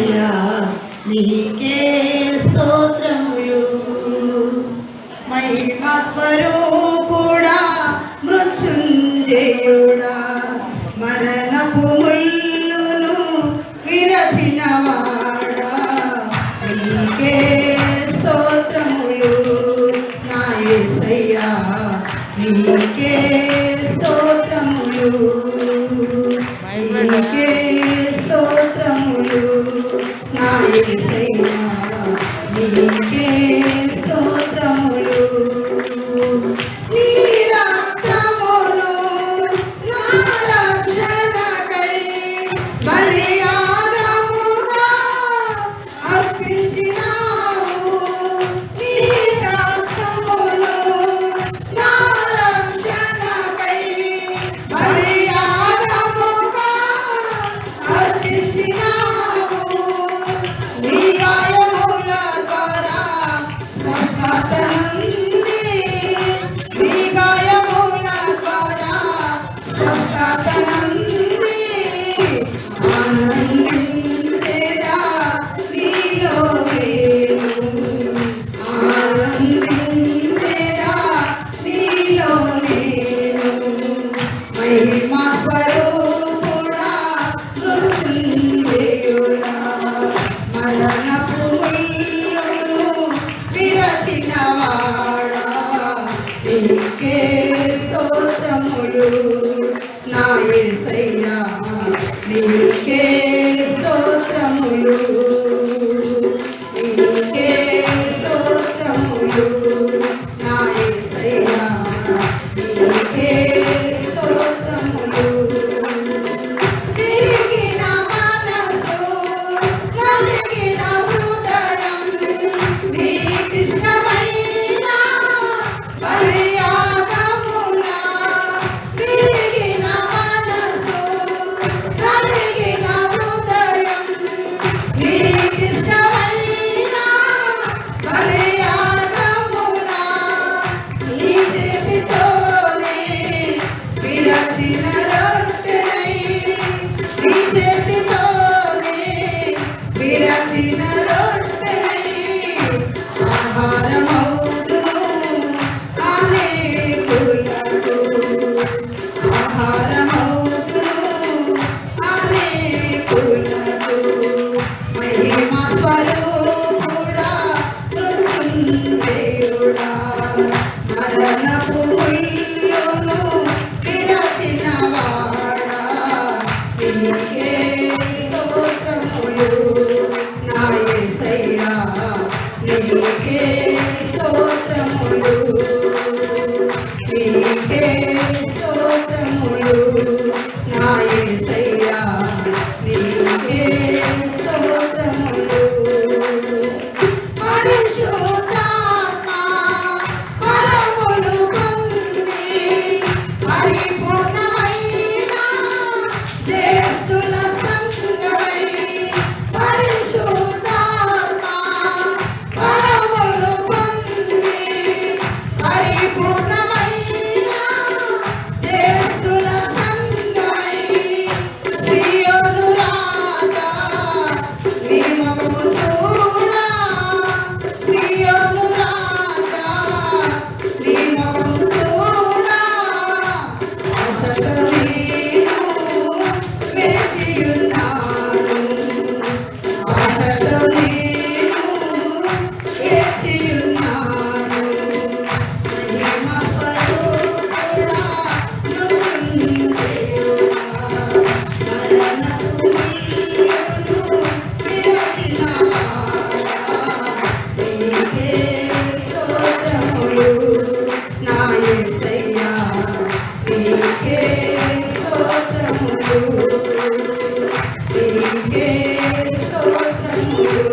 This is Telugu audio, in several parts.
యేసయ్యా నీకే స్తోత్రములు. మహిమా స్వరూపుడా మృత్యుంజయుడా మరణపు ముల్లును విరచినవాడా నీకే స్తోత్రములు. నా యేసయ్యా నీకే స్తోత్రములు, నీకే స్తోత్రములు. నా యేసయ్యా నీకే స్తోత్రములు. నీ రక్తమును నా రక్షణకై బలియాగముగా అర్పించినావు. నీ రక్తమును నా రక్షణకై బలియాగముగా అర్పించినావు. నీ గాయముల ద్వారా స్వస్థత నుండి, నీ గాయముల ద్వారా స్వస్థత నుండి ఆనందించేదా నీలో నేను, ఆనందించేదా నీలో నేను. మహిమా స్వరూపుడా మృత్యుంజయుడా మరణపు ముల్లును విరచినవాడా నీకే స్తోత్రములు. నా యేసయ్యా నీకే స్తోత్రములు, నీకే స్తోత్రములు. నా యేసయ్యా నీకే స్తోత్రములు. తిరిగిన మనసు కలిగిన హృదయం నీకిష్టమైన బలియాగములా. తిరిగిన మనసు కలిగిన హృదయం నీకిష్టమైన బలియాగములా. నీ చేతితోనే విరచిన రొట్టెనై, నీ చేతితోనే విరచిన రొట్టెనై ఆహారమౌదును అనేకులకు, ఆహారమౌదును అనేకులకు. మహిమా స్వరూపుడా మృత్యుంజయుడా మరణపు ముల్లును విరచినవాడా నీకే స్తోత్రములు. నా యేసయ్యా నీకే స్తోత్రములు, నీకే స్తోత్రములు. నా యేసయ్యా నీకే స్తోత్రములు. పరిశుద్ధాత్మ వరములు పొంది పరిపూర్ణమైన జ్యేష్ఠుల సంగమై, పరిశుద్ధాత్మ వరములు పొంది పరిపూర్ణమైన జ్యేష్ఠుల సంగమై ప్రియులు రాగా నీ ముఖము చూడా, ప్రియులు రాగా నీ ముఖము చూడా. ఆశతో నేను వేచియున్నాను, ఆశతో నేను వేచియున్నాను. మహిమా స్వరూపుడా మృత్యుంజయుడా మరణపు ముల్లును విరచినవాడా నీకే స్తోత్రములు. నా యేసయ్యా నీకే స్తోత్రములు, నీకే స్తోత్రములు.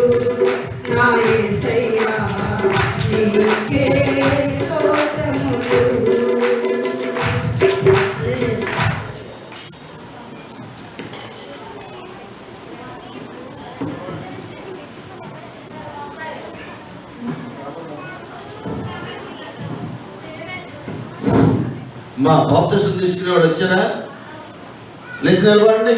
నా యేసయ్యా నీకే స్తోత్రములు. మా బాప్తిసం తీసుకునేవాడు వచ్చారా? లేచి నిలబడండి.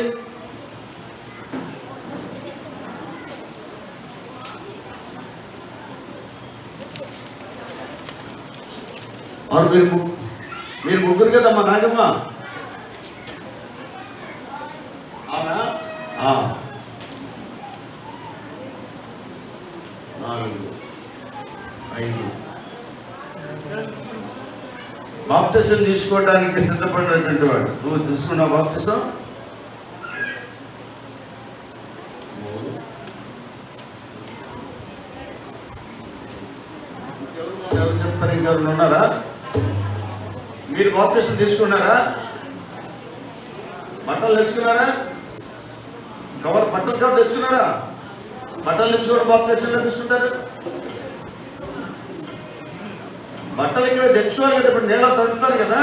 మరి మీరు ముగ్గురు కదమ్మా నాగమ్మ. అవునా? 4, 5 బాప్తిసం తీసుకోవడానికి సిద్ధపడినటువంటి వాడు. నువ్వు తీసుకున్నావు బాప్తిసం? 3. ఎవరు చెప్తారు? ఇంకెవరు ఉన్నారా? మీరు బాప్తిసం తీసుకున్నారా? బట్టలు తెచ్చుకున్నారా? బట్టలు కవర్ తెచ్చుకున్నారా? బట్టలు తెచ్చుకోవడం బాప్తిసం తీసుకుంటారు. బట్టలు ఇక్కడ తెచ్చుకోవాలి కదా, ఇప్పుడు నీళ్ళ తడుస్తారు కదా.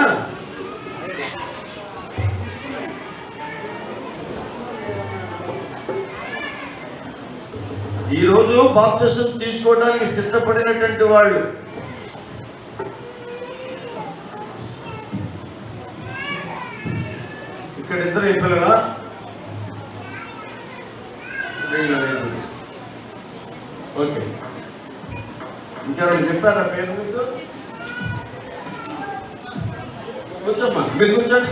ఈరోజు బాప్తిసం తీసుకోవడానికి సిద్ధపడినటువంటి వాళ్ళు ఇక్కడ ఇద్దరు పిల్లలా? ఓకే. ఇంకెవరైనా చెప్పారా పేరు? మీకు కూర్చోమ్మా, మీరు కూర్చోండి.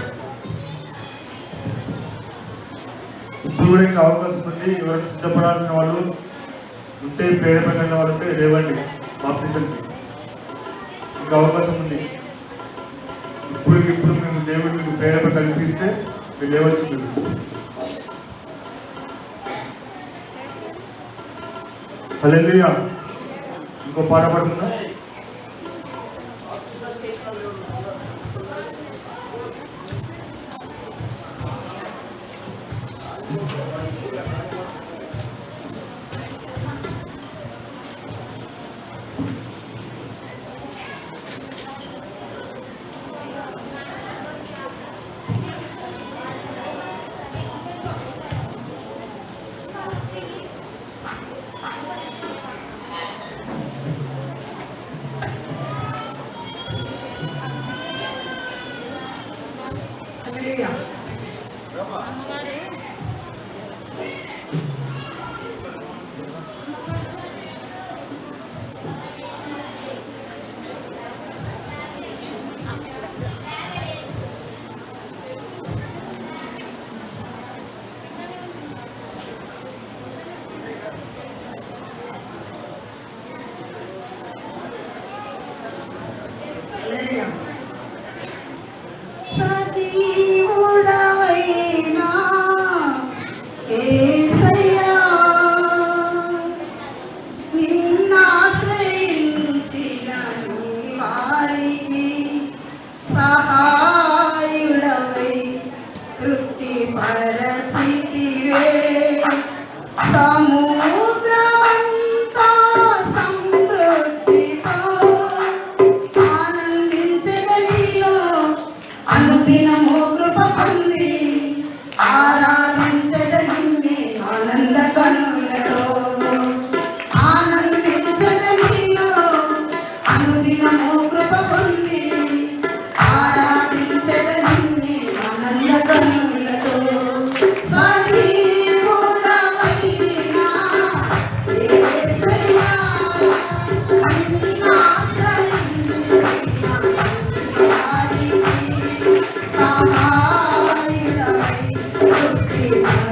ఇప్పుడు కూడా ఇంకా అవకాశం ఉంది. ఎవరైనా సిద్ధపడాల్సిన వాళ్ళు ఉంటే, పేరు పైన వాళ్ళు ఉంటే లేవండి. బాప్తిజంకి ఇంకా అవకాశం ఉంది. ఇప్పుడు మేము దేవుడు మీకు ప్రేరణ కల్పిస్తే మీరు లేవచ్చు. హల్లెలూయా. ఇంకో పాట పాడుకుందాం. సజీవుడవైనా యేసయ్యా, నిన్నాశ్రయించిన నీ వారికి సహాయుడవై తృప్తిపరచితివే. సముద్రమంతా సమృద్ధితో ఆనందించదనిలో అనుదినము కృప పొంది ఆరాధించదనిన్నే ఆనంద కనులతో. ఆనందించదనిలో అనుదినము కృప పొంది ఆరాధించదనిన్నే ఆనంద కనులతో. సజీవుడవైనా యేసయ్యా, సహాయుడవై తృప్తిపరచితివే.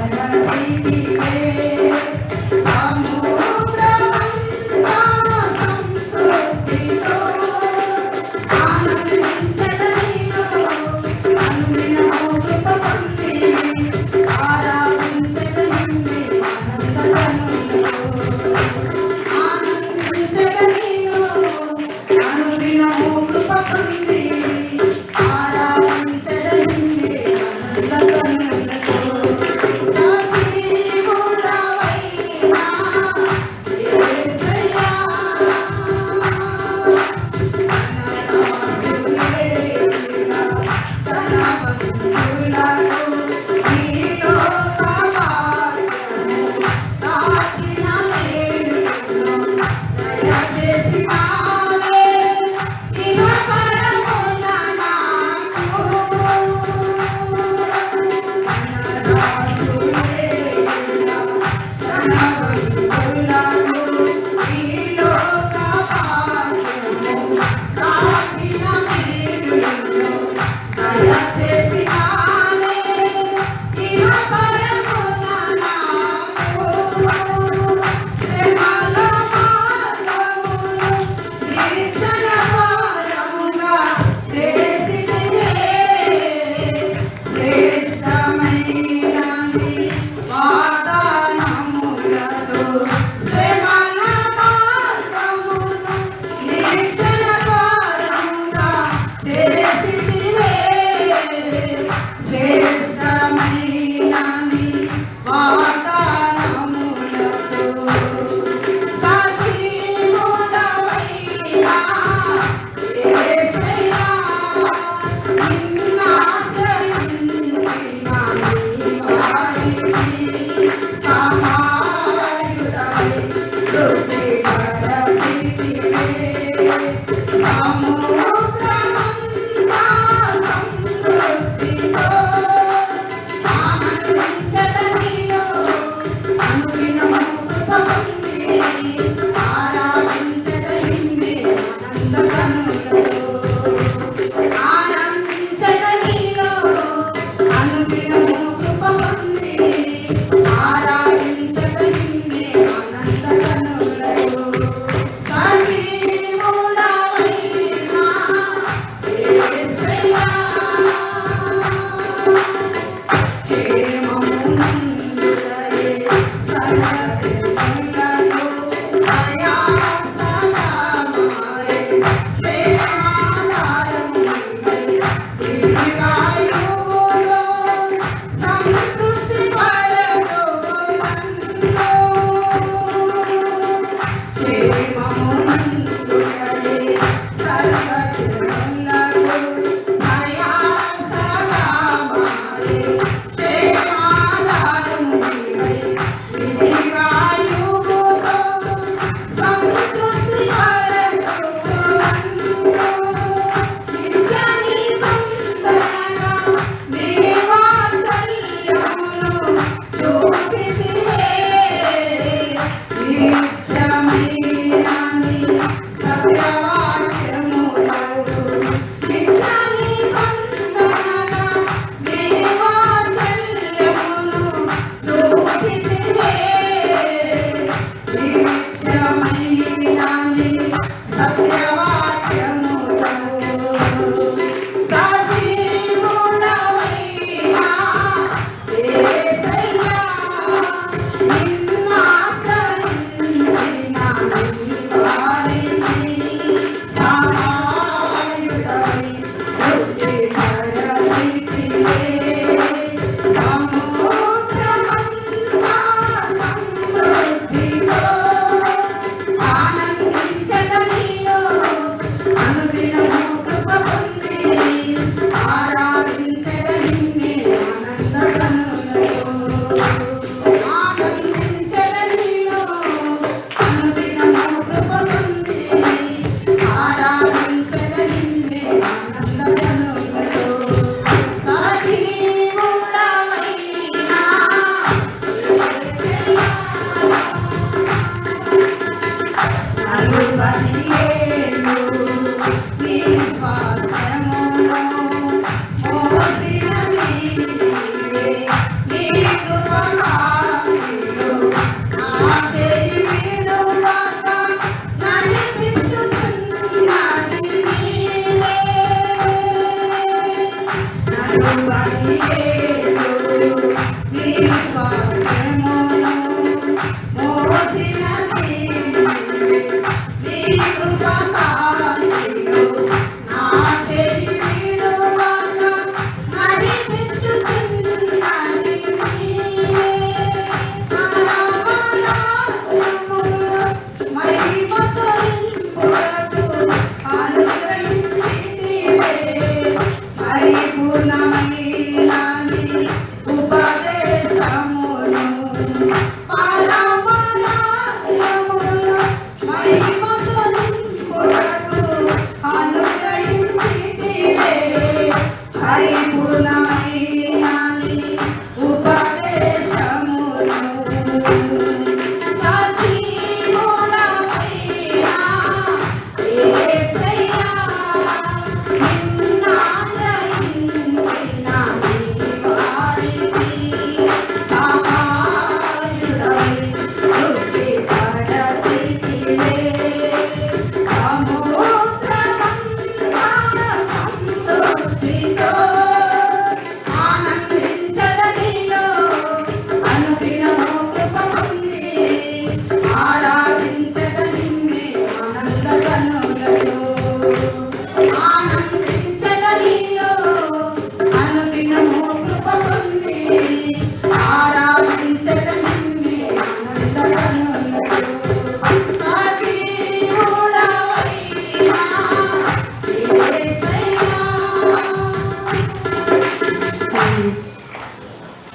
అనుదినము కృప పొంది ఆరాధించద నిన్నే ఆనంద కన్నులతో ఆనందించద నీలో అనుదినము కృప పొంది ఆరాధించద నిన్నే ఆనంద కన్నులతో సజీవుడవైనా యేసయ్యా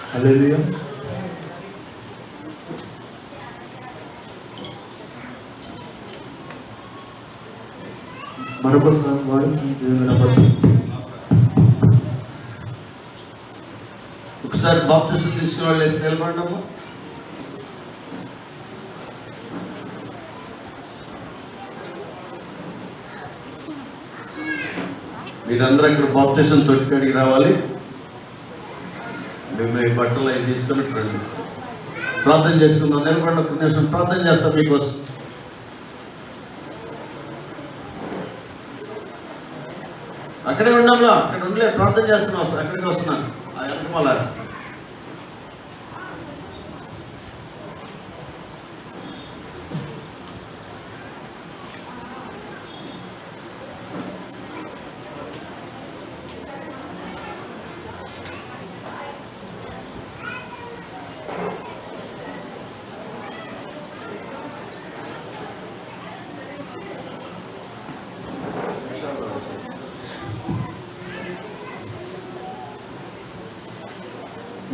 హల్లెలూయా. మరొకసారి వారికి దేవుని బట్టి ఒకసారి బాప్తిసం తీసుకున్న వాళ్ళు లేచి నిలబడినాము. మీరందరూ ఇక్కడ బాప్టిజం తొట్టికాడికి రావాలి. మేము ఈ బట్టలు అవి తీసుకొని రండి. ప్రార్థన చేసుకుందాం. నిలబడిన ఒక నిమిషం ప్రార్థన చేస్తాం మీకోసం. అక్కడే ఉన్నాంలా, అక్కడ ఉండలే, ప్రార్థన చేస్తున్నాం. అక్కడికి వస్తున్నాను. ఆ వెనకమల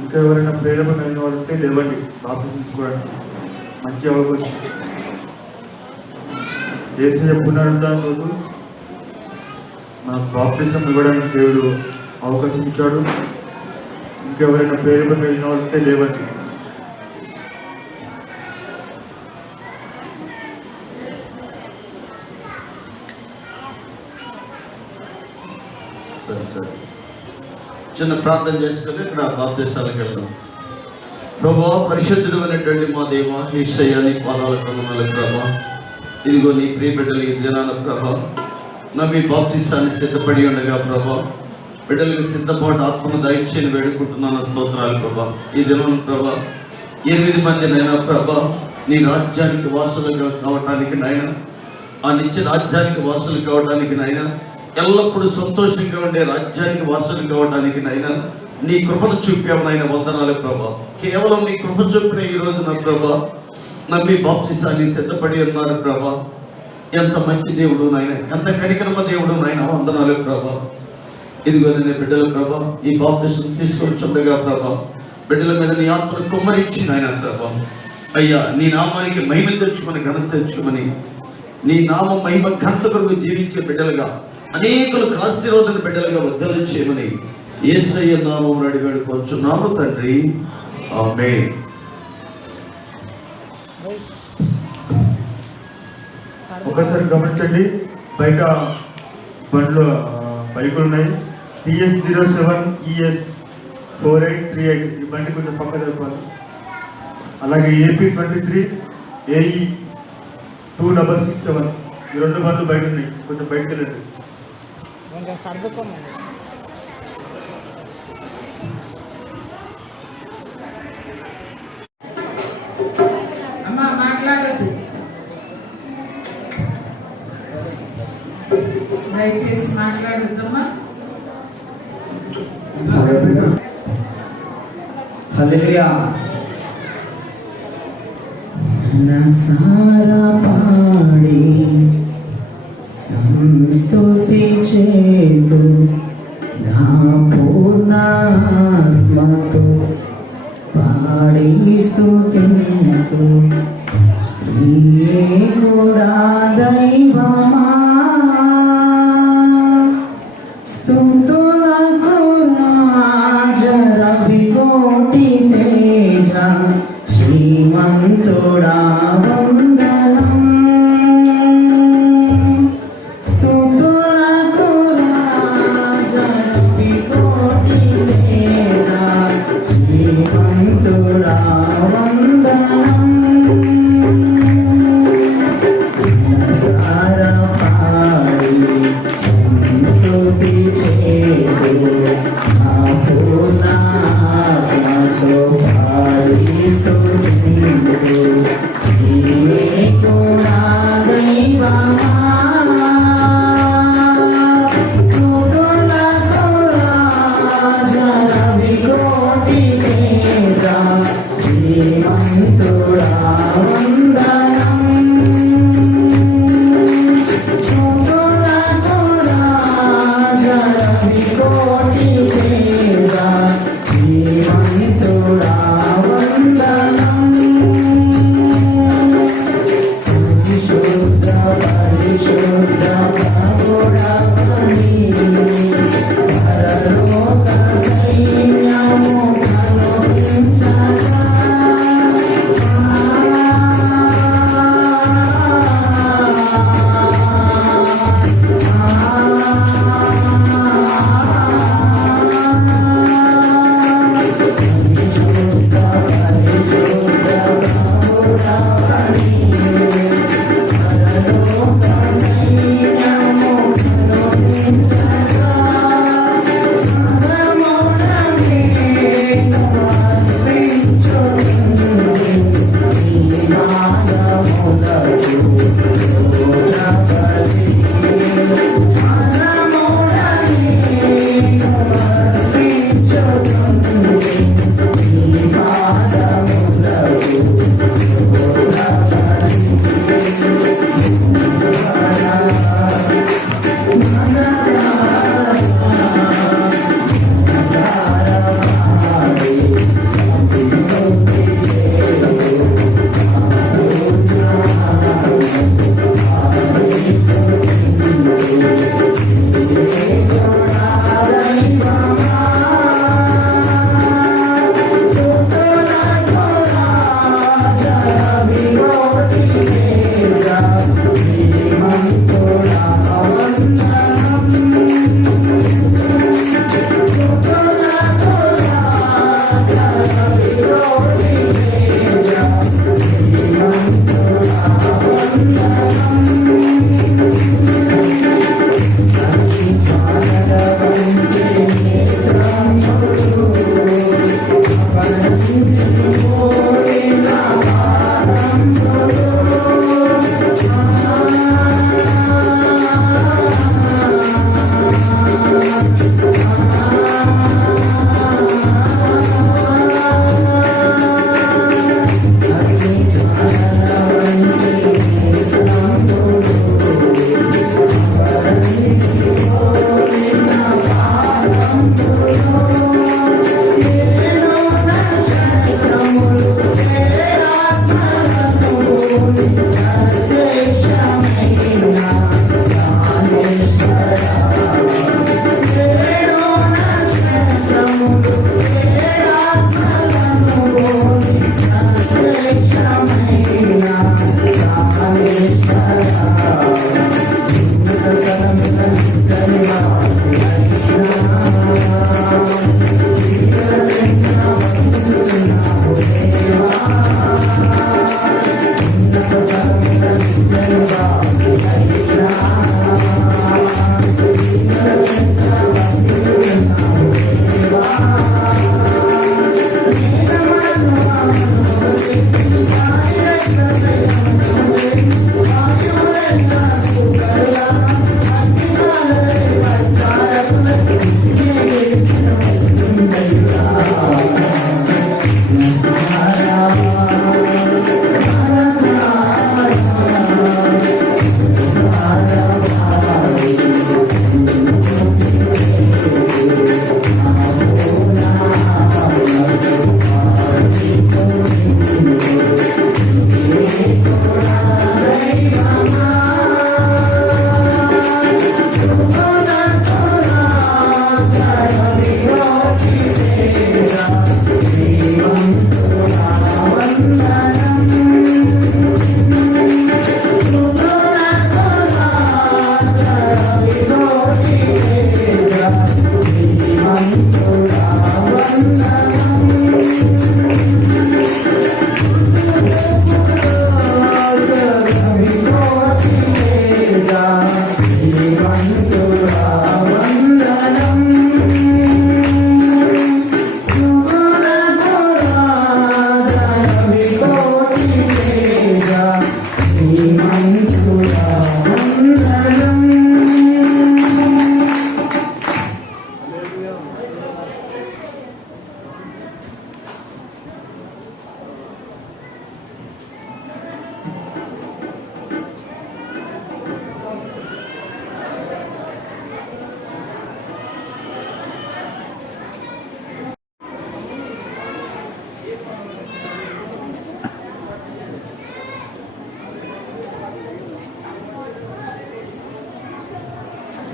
ఇంకా ఎవరైనా ప్రేరణ కలిగిన వాళ్ళు ఉంటే లేవండి. బాప్టిజం తీసుకోవడానికి మంచి అవకాశం. యేసయ్య పునరుద్ధరణ రోజు మనకు బాప్టిజం ఇవ్వడానికి దేవుడు అవకాశం ఇచ్చాడు. ఇంకెవరైనా ప్రేరణ కలిగిన వాళ్ళు ఉంటే లేవండి. సరే సరే, చిన్న ప్రార్థన చేసుకొని ఇక్కడ బాప్తిసాలకు వెళ్దాం. ప్రభా, పరిశుద్ధుడు అనేటువంటి మా దేవ, యేసయ్య నీ పాదాల కొందనాలు ప్రభా. ఇదిగో నీ ప్రియ బిడ్డలు ఈ దినాన ప్రభా మీ బాప్తిసాన్ని సిద్ధపడి ఉండగా ప్రభా, బిడ్డలకు సిద్ధపాటు ఆత్మను దయచేయని వేడుకుంటున్నాను. స్తోత్రాలు ప్రభా. ఈ దినం ప్రభా 8 మందినైనా ప్రభా నీ రాజ్యానికి వారసులుగా కావటానికి నాయన, ఆ నిత్య రాజ్యానికి వారసులు కావడానికి నాయన, ఎల్లప్పుడూ సంతోషంగా ఉండే రాజ్యానికి వారసులు కావడానికి నాయన నీ కృపను చూపావు నాయన. వందనాలు ప్రభా. కేవలం నీ కృప చూపిన ఈ రోజు నా ప్రభా నమ్మి బాప్తిసాన్ని సిద్ధపడి ఉన్నారు ప్రభా. ఎంత మంచి దేవుడు నాయన, ఎంత కనికరమ దేవుడు నాయన. వందనాలు ప్రభా. ఇదిగో నేను బిడ్డల ప్రభా ఈ బాప్తిసం తీసుకొచ్చుండగా ప్రభా బిడ్డల మీద నీ ఆత్మను కుమ్మరించి నాయన ప్రభా. అయ్యా, నీ నామానికి మహిమ తెచ్చుకొని ఘనత తెచ్చుకోమని, నీ నామ మహిమ ఘనత కొరకు జీవించే బిడ్డలుగా, అనేకులకు ఆశీర్వాదం బిడ్డలుగా వద్దలు చేయమని యేసయ్య నామమున అడిగి వేడుకొంచున్నాము తండ్రి. ఆమేన్. ఒకసారి గమనించండి, బయట బండ్లు బైకులు ఉన్నాయి. TS07ES4838 ఈ బండి కొంచెం పక్క జరపాలి. అలాగే AP23 AE2667 ఈ 2 బండ్లు బయట ఉన్నాయి, కొంచెం బయటకు వెళ్ళండి. అమ్మా మాట్లాడద్దు, దయచేసి మాట్లాడొద్దమ్మా. హల్లెలూయా. నా సారా పాడి సంస్తుతి చేతు, నా పూర్ణాత్మతో పాడి స్తుతింతు, త్రియేకుడా దైవమా స్తుతులకు రాజరవి కోటి తేజ, శ్రీమంతుడా వందనం. స్తుతులకు రాజరవి కోటి తేజ, శ్రీమంతుడా వందనం. సారా పాడి సంస్తుతి చేతు, నా పూర్ణాత్మతో పాడి స్తుతింతు,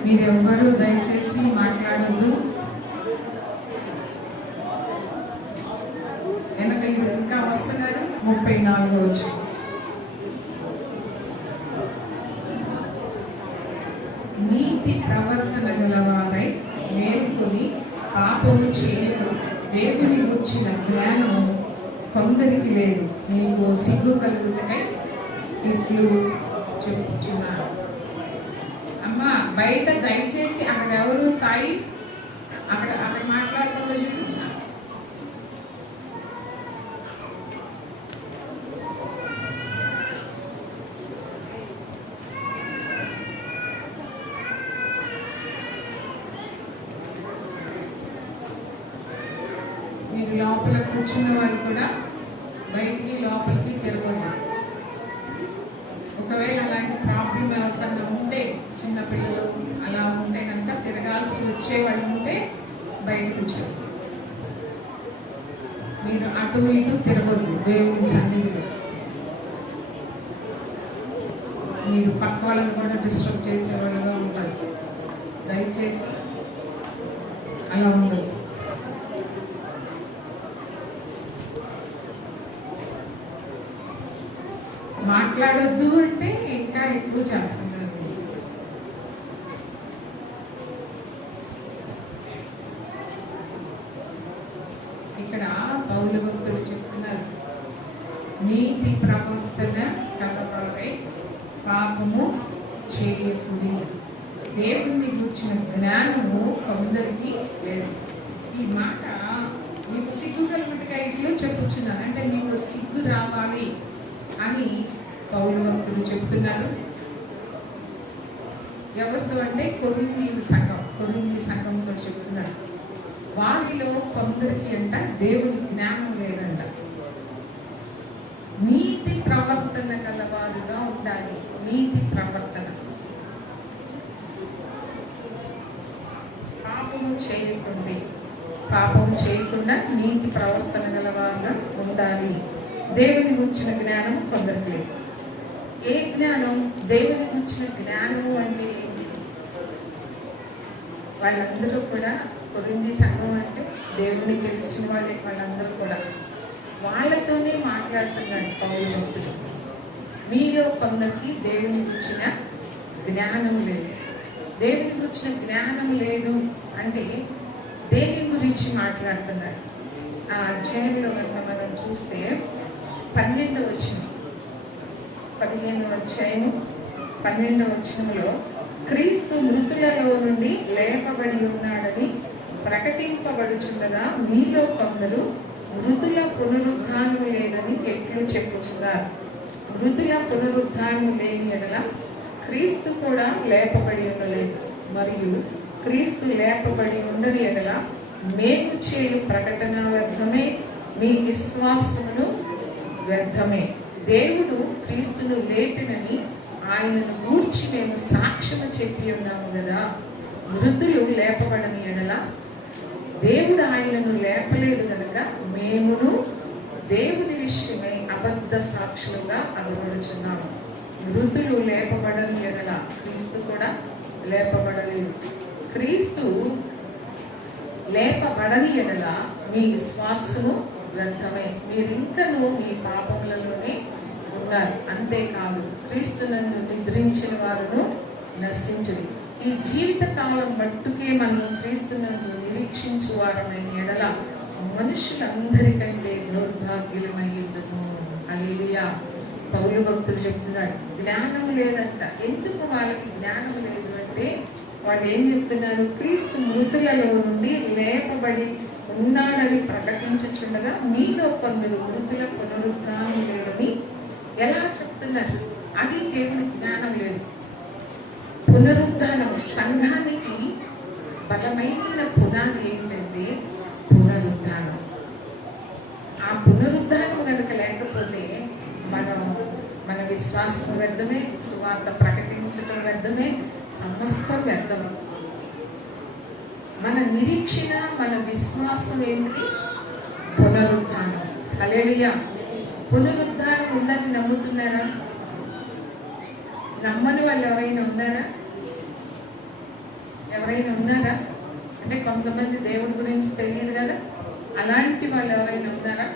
మీరెవ్వరూ దయచేసి మాట్లాడొద్దు. వెనక ఇంకా వస్తున్నారు. 34 వచ్చి నీతి ప్రవర్తన గలవారై మేల్కొని పాపము చేయడం దేవుని గుర్చిన జ్ఞానము కొందరికి లేదు. మీకు సిగ్గు కలుగుటకై ఇట్లు చెప్పుచున్నారు. అమ్మ బయట దయచేసి అక్కడ ఎవరు సాయి అక్కడ మాట్లాడకుండా చూడు. మీరు లోపల కూర్చున్న వాళ్ళు కూడా బయటికి లోపలికి తిరగదు. ఒకవేళ అలాంటి ప్రాబ్లం ఎవరికన్నా ఉంటే చిన్నపిల్లలు అలా ఉంటే కనుక తిరగాల్సి వచ్చేవాళ్ళు ఉంటే బయట కూర్చోరు. మీరు అటు ఇటు తిరగదు దేవుని సన్నిధిలో. మీరు పక్క వాళ్ళని కూడా డిస్టర్బ్ చేసేవాళ్ళుగా ఉంటారు. దయచేసి అలా ఉండదు. మాట్లాడొద్దు అంటే ఇంకా ఎక్కువ చేస్తున్నారు. ఇక్కడ పౌలు భక్తులు చెప్తున్నారు, నీతి ప్రవర్తన కలపడై పాపము చేయకుడి. దేవుని గురించిన జ్ఞానము కొందరికి లేదు. ఈ మాట మీకు సిగ్గు కలుగుటగా ఇట్లు చెప్పుచున్నాను. అంటే మీకు సిగ్గు రావాలి అని పౌలు భక్తులు చెప్తున్నారు. ఎవరితో అంటే కొరింథీ సంఘంతో చెప్తున్నారు. వారిలో కొందరికి అంట దేవుని జ్ఞానం లేదంట. నీతి ప్రవర్తన గలవారుగా ఉండాలి. నీతి ప్రవర్తన, పాపం చేయకుండా నీతి ప్రవర్తన గలవారుగా ఉండాలి. దేవుని గురించిన జ్ఞానం కొందరికి లేదు. ఏ జ్ఞానం? దేవుని గురించిన జ్ఞానము అంటే ఏంటి? వాళ్ళందరూ కూడా కొరింథీ సంఘం అంటే దేవుని తెలిసిన వాళ్ళే. వాళ్ళందరూ కూడా వాళ్ళతోనే మాట్లాడుతున్నాడు పౌలు భక్తుడు. మీలో కొందరికి దేవుని గురించిన జ్ఞానం లేదు. దేవుని గురించిన జ్ఞానం లేదు అంటే దేని గురించి మాట్లాడుతున్నాడు? ఆ అధ్యాయంలో కనుక మనం చూస్తే 12వ వచనం, 15వ అధ్యాయము 12వ వచనంలో క్రీస్తు మృతులలో నుండి లేపబడి ఉన్నాడని ప్రకటింపబడుచుండగా మీలో కొందరు మృతుల పునరుద్ధానం లేదని ఎట్లు చెప్పుచున్నారు. మృతుల పునరుద్ధానం లేని ఎడల క్రీస్తు కూడా లేపబడి ఉండలేదు. మరియు క్రీస్తు లేపబడి ఉండని ఎడల మేము చేయు ప్రకటన వ్యర్థమే, మీ విశ్వాసమును వ్యర్థమే. దేవుడు క్రీస్తును లేపినని ఆయనను గూర్చి మేము సాక్ష్యము చెప్పి ఉన్నాము కదా. మృతులు లేపబడని ఎడల దేవుడు ఆయనను లేపలేదు కనుక మేమును దేవుని విషయమై అబద్ధ సాక్షులుగా అగబడుచున్నాము. మృతులు లేపబడని ఎడల క్రీస్తు కూడా లేపబడలేదు. క్రీస్తు లేపబడని ఎడల మీ విశ్వాసము వ్యర్థమే, మీరింకనూ మీ పాపములలోనే ఉన్నారు. అంతేకాదు క్రీస్తునందు నిద్రించిన వారును నశించరు. ఈ జీవిత కాలం మట్టుకే మనం క్రీస్తునందు నిరీక్షించు వారమైన ఎడల మనుషులందరికంటే దౌర్భాగ్యులమయ్యుందుము. హల్లెలూయా. పౌలు భక్తుడు చెప్తున్నాడు, జ్ఞానం లేదంట. ఎందుకు వాళ్ళకి జ్ఞానం లేదు అంటే వాళ్ళు ఏం చెప్తున్నారు? క్రీస్తు మృతులలో నుండి లేపబడి ఉన్నాడని ప్రకటించుచుండగా మీలో కొందరు మృతుల పునరుద్ధానం లేదని ఎలా చెప్తున్నారు? అది దేవుని జ్ఞానం లేదు. పునరుద్ధానం, సంఘానికి బలమైన పునాది ఏంటంటే పునరుద్ధానం. ఆ పునరుద్ధానం కనుక లేకపోతే మన విశ్వాసం వ్యర్థమే, సువార్త ప్రకటించడం వ్యర్థమే, సమస్తం వ్యర్థం. మన నిరీక్షణ, మన విశ్వాసం ఏంటిది? పునరుద్ధానం. హల్లెలూయా. పునరుద్ధానం ఉందని నమ్ముతున్నారా? నమ్మని వాళ్ళు ఎవరైనా ఉన్నారా? ఎవరైనా ఉన్నారా? అంటే కొంతమంది దేవుడి గురించి తెలియదు కదా, అలాంటి వాళ్ళు ఎవరైనా ఉన్నారా?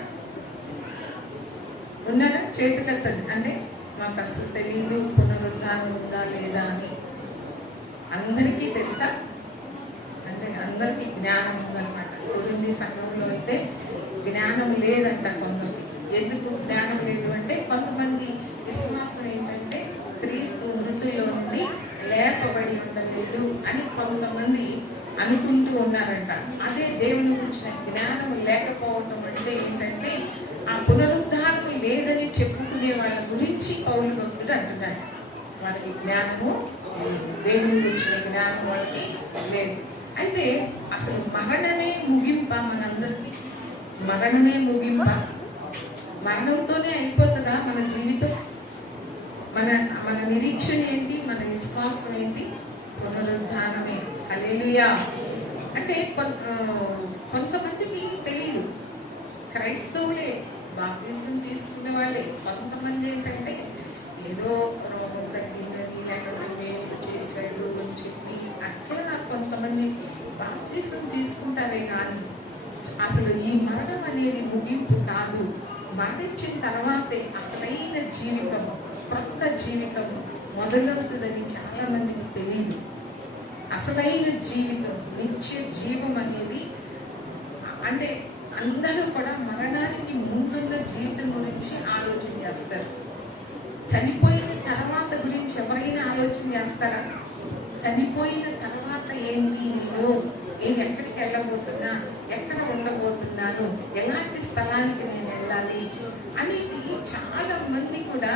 ఉన్నారా? చేతులెత్తండి. అంటే మాకు అసలు తెలియదు పునరుద్ధానం ఉందా లేదా అని. అందరికీ తెలుసా? అంటే అందరికీ జ్ఞానం ఉందన్నమాట. కొరింథీ సంఘంలో అయితే జ్ఞానం లేదంట కొందరికి. ఎందుకు జ్ఞానం లేదు అంటే కొంతమంది విశ్వాసం ఏంటంటే క్రీస్తు మృతుల్లో నుండి లేపబడి ఉండలేదు అని కొంతమంది అనుకుంటూ ఉన్నారంట. అదే దేవుని గురించిన జ్ఞానం లేకపోవటం అంటే ఏంటంటే ఆ పునరుద్ధానం లేదని చెప్పుకునే వాళ్ళ గురించి పౌలు భక్తుడు అంటున్నాడు. వాళ్ళకి జ్ఞానము లేదు, దేవుని గురించిన జ్ఞానం వాళ్ళకి లేదు. అయితే అసలు మరణమే ముగింప మనందరికీ? మరణమే ముగింప? మరణంతోనే అయిపోతుందా మన జీవితం? మన మన నిరీక్షణ ఏంటి? మన విశ్వాసం ఏంటి? పునరుద్ధానమే. హల్లెలూయా. అంటే కొంతమందికి తెలియదు, క్రైస్తవులే బాప్తిసం తీసుకునే వాళ్ళే. కొంతమంది ఏంటంటే ఏదో రోగం తగ్గిందని లేకపోతే మేలు చేశాడు అని చెప్పి అట్లా కొంతమంది బాప్తిసం తీసుకుంటారే కానీ అసలు ఈ మరణం అనేది ముగింపు కాదు. మరణించిన తర్వాతే అసలైన జీవితం, కొత్త జీవితం మొదలవుతుందని చాలా మందికి తెలియదు. అసలైన జీవితం, నిత్య జీవం అనేది అంటే అందరూ కూడా మరణానికి ముందున్న జీవితం గురించి ఆలోచన చేస్తారు. చనిపోయిన తర్వాత గురించి ఎవరైనా ఆలోచన చేస్తారా? చనిపోయిన తర్వాత ఏంటి, నేను ఎక్కడికి వెళ్ళబోతున్నా, ఎక్కడ ఉండబోతున్నాను, ఎలాంటి స్థలానికి నేను వెళ్ళాలి అనేది చాలా మంది కూడా